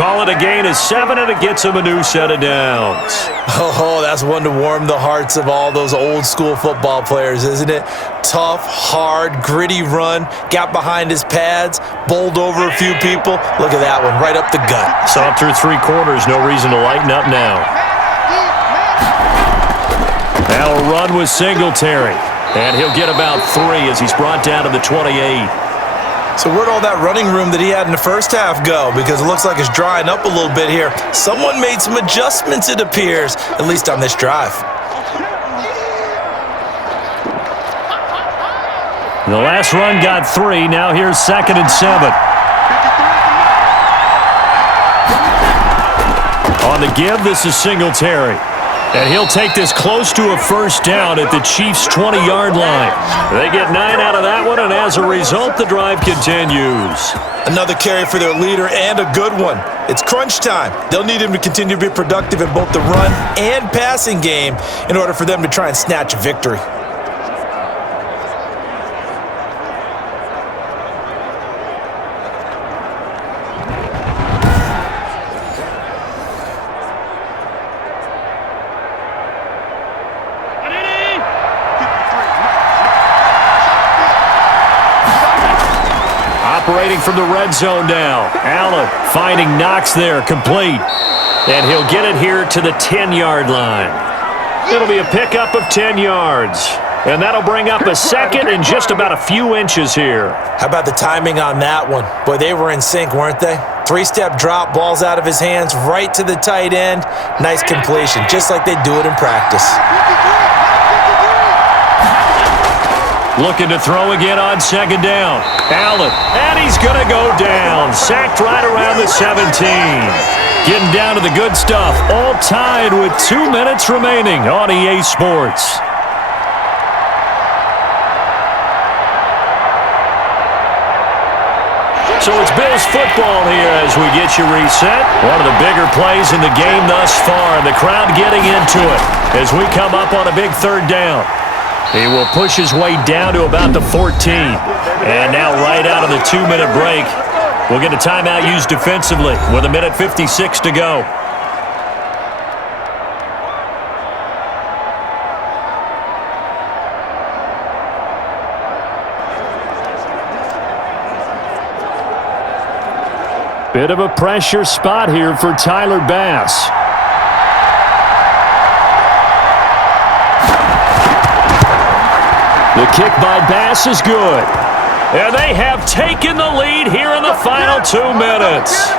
call it a gain of 7, and it gets him a new set of downs. Oh, that's one to warm the hearts of all those old-school football players, isn't it? Tough, hard, gritty run, got behind his pads, bowled over a few people. Look at that one, right up the gut. Saw through 3 quarters, no reason to lighten up now. Now a run with Singletary, and he'll get about 3 as he's brought down to the 28. So where'd all that running room that he had in the first half go? Because it looks like it's drying up a little bit here. Someone made some adjustments, it appears, at least on this drive. The last run got 3. Now here's 2nd and 7. On the give, this is Singletary. And he'll take this close to a first down at the Chiefs' 20-yard line. They get 9 out of that one, and as a result, the drive continues. Another carry for their leader, and a good one. It's crunch time. They'll need him to continue to be productive in both the run and passing game in order for them to try and snatch a victory. Operating from the red zone now. Allen finding Knox there, complete. And he'll get it here to the 10-yard line. It'll be a pickup of 10 yards. And that'll bring up a 2nd and just about a few inches here. How about the timing on that one? Boy, they were in sync, weren't they? 3-step drop, balls out of his hands, right to the tight end. Nice completion, just like they do it in practice. Looking to throw again on 2nd down. Allen, and he's going to go down. Sacked right around the 17. Getting down to the good stuff. All tied with 2 minutes remaining on EA Sports. So it's Bills football here as we get you reset. One of the bigger plays in the game thus far. The crowd getting into it as we come up on a big 3rd down. He will push his way down to about the 14. And now right out of the 2-minute break, we'll get a timeout used defensively with 1:56 to go. Bit of a pressure spot here for Tyler Bass. The kick by Bass is good. And they have taken the lead here in the final 2 minutes.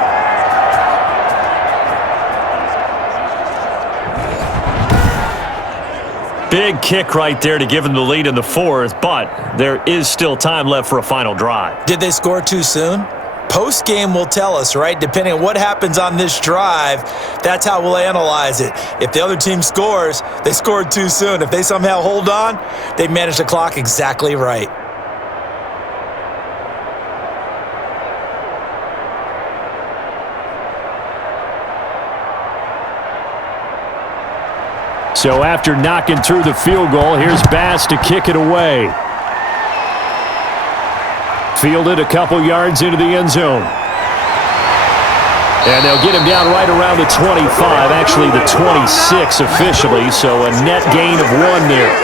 Big kick right there to give them the lead in the 4th, but there is still time left for a final drive. Did they score too soon? Post-game will tell us, right? Depending on what happens on this drive, that's how we'll analyze it. If the other team scores, they scored too soon. If they somehow hold on, they manage the clock exactly right. So after knocking through the field goal, here's Bass to kick it away. Fielded a couple yards into the end zone. And they'll get him down right around the 25, actually the 26 officially, so a net gain of 1 there.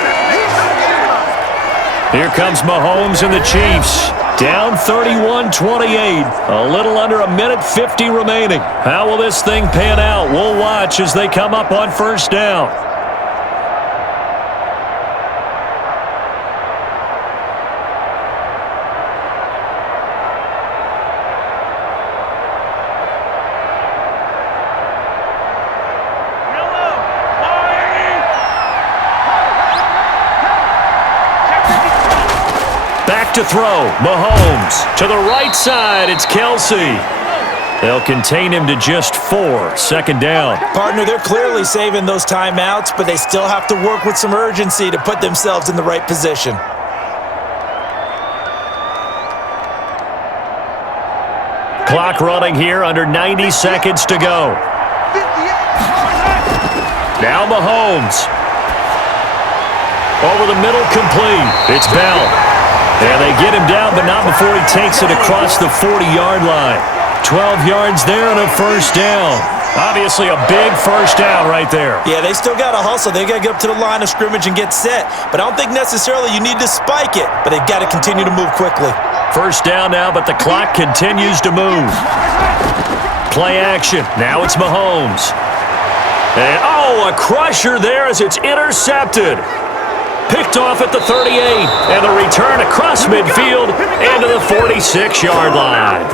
Here comes Mahomes and the Chiefs. Down 31-28, a little under 1:50 remaining. How will this thing pan out? We'll watch as they come up on 1st down. To throw, Mahomes to the right side, it's Kelsey. They'll contain him to just 4, 2nd down. Partner, they're clearly saving those timeouts, but they still have to work with some urgency to put themselves in the right position. Clock running here, under 90 seconds to go. Now Mahomes. Over the middle, complete. It's Bell. And they get him down, but not before he takes it across the 40-yard line. 12 yards there and a first down. Obviously a big first down right there. Yeah, they still got to hustle. They got to get up to the line of scrimmage and get set. But I don't think necessarily you need to spike it, but they've got to continue to move quickly. First down now, but the clock continues to move. Play action. Now it's Mahomes. And, a crusher there as it's intercepted. Picked off at the 38. And the return across midfield and to the 46-yard line.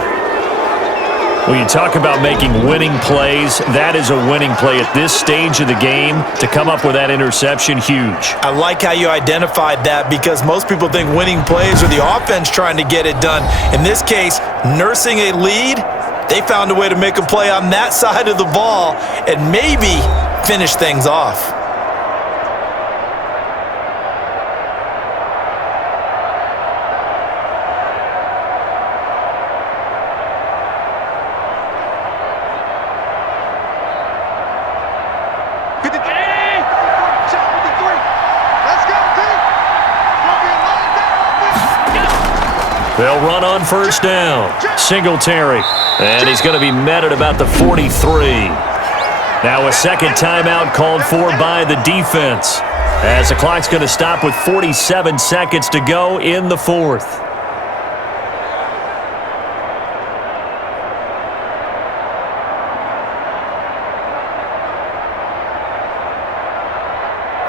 When you talk about making winning plays, that is a winning play at this stage of the game. To come up with that interception, huge. I like how you identified that because most people think winning plays are the offense trying to get it done. In this case, nursing a lead, they found a way to make a play on that side of the ball and maybe finish things off. They'll run on first down. Singletary. And he's going to be met at about the 43. Now a second timeout called for by the defense, as the clock's going to stop with 47 seconds to go in the fourth.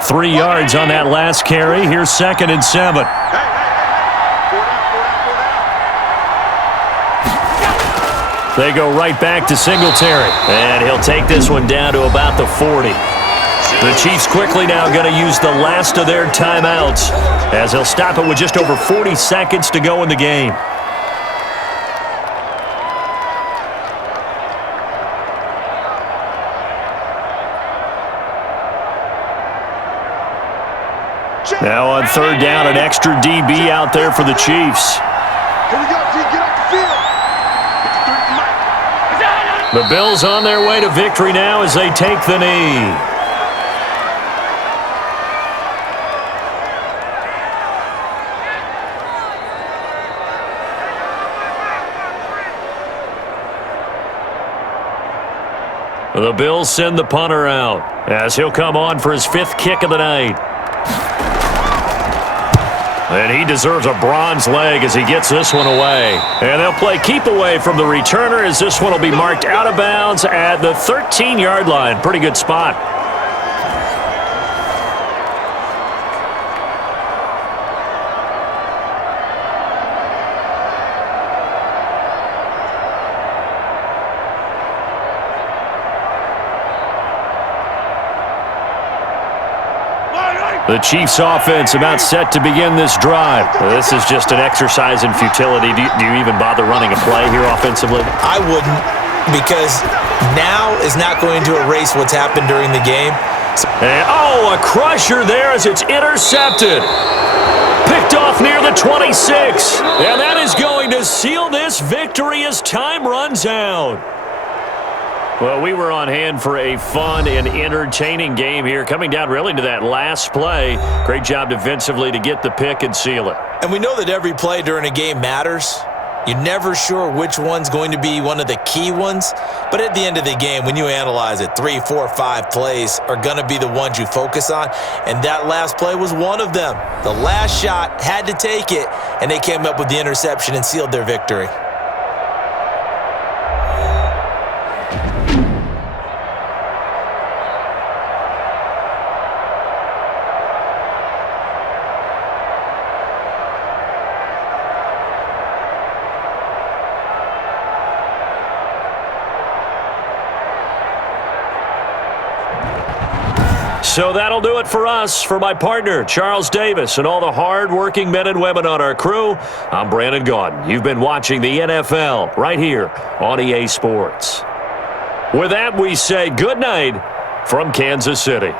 Three yards on that last carry. Here's 2nd and 7. They go right back to Singletary. And he'll take this one down to about the 40. The Chiefs quickly now going to use the last of their timeouts, as they'll stop it with just over 40 seconds to go in the game. Now on third down, an extra DB out there for the Chiefs. Here we go, G. Get off the field. The Bills on their way to victory now as they take the knee. The Bills send the punter out as he'll come on for his 5th kick of the night. And he deserves a bronze leg as he gets this one away. And they'll play keep away from the returner as this one will be marked out of bounds at the 13-yard line. Pretty good spot. The Chiefs offense about set to begin this drive. This is just an exercise in futility. Do you even bother running a play here offensively? I wouldn't, because now is not going to erase what's happened during the game. And, a crusher there as it's intercepted. Picked off near the 26. And that is going to seal this victory as time runs out. Well, we were on hand for a fun and entertaining game here, coming down really to that last play. Great job defensively to get the pick and seal it. And we know that every play during a game matters. You're never sure which one's going to be one of the key ones. But at the end of the game, when you analyze it, 3, 4, 5 plays are going to be the ones you focus on. And that last play was one of them. The last shot had to take it, and they came up with the interception and sealed their victory. So that'll do it for us. For my partner, Charles Davis, and all the hard-working men and women on our crew, I'm Brandon Gaudin. You've been watching the NFL right here on EA Sports. With that, we say good night from Kansas City.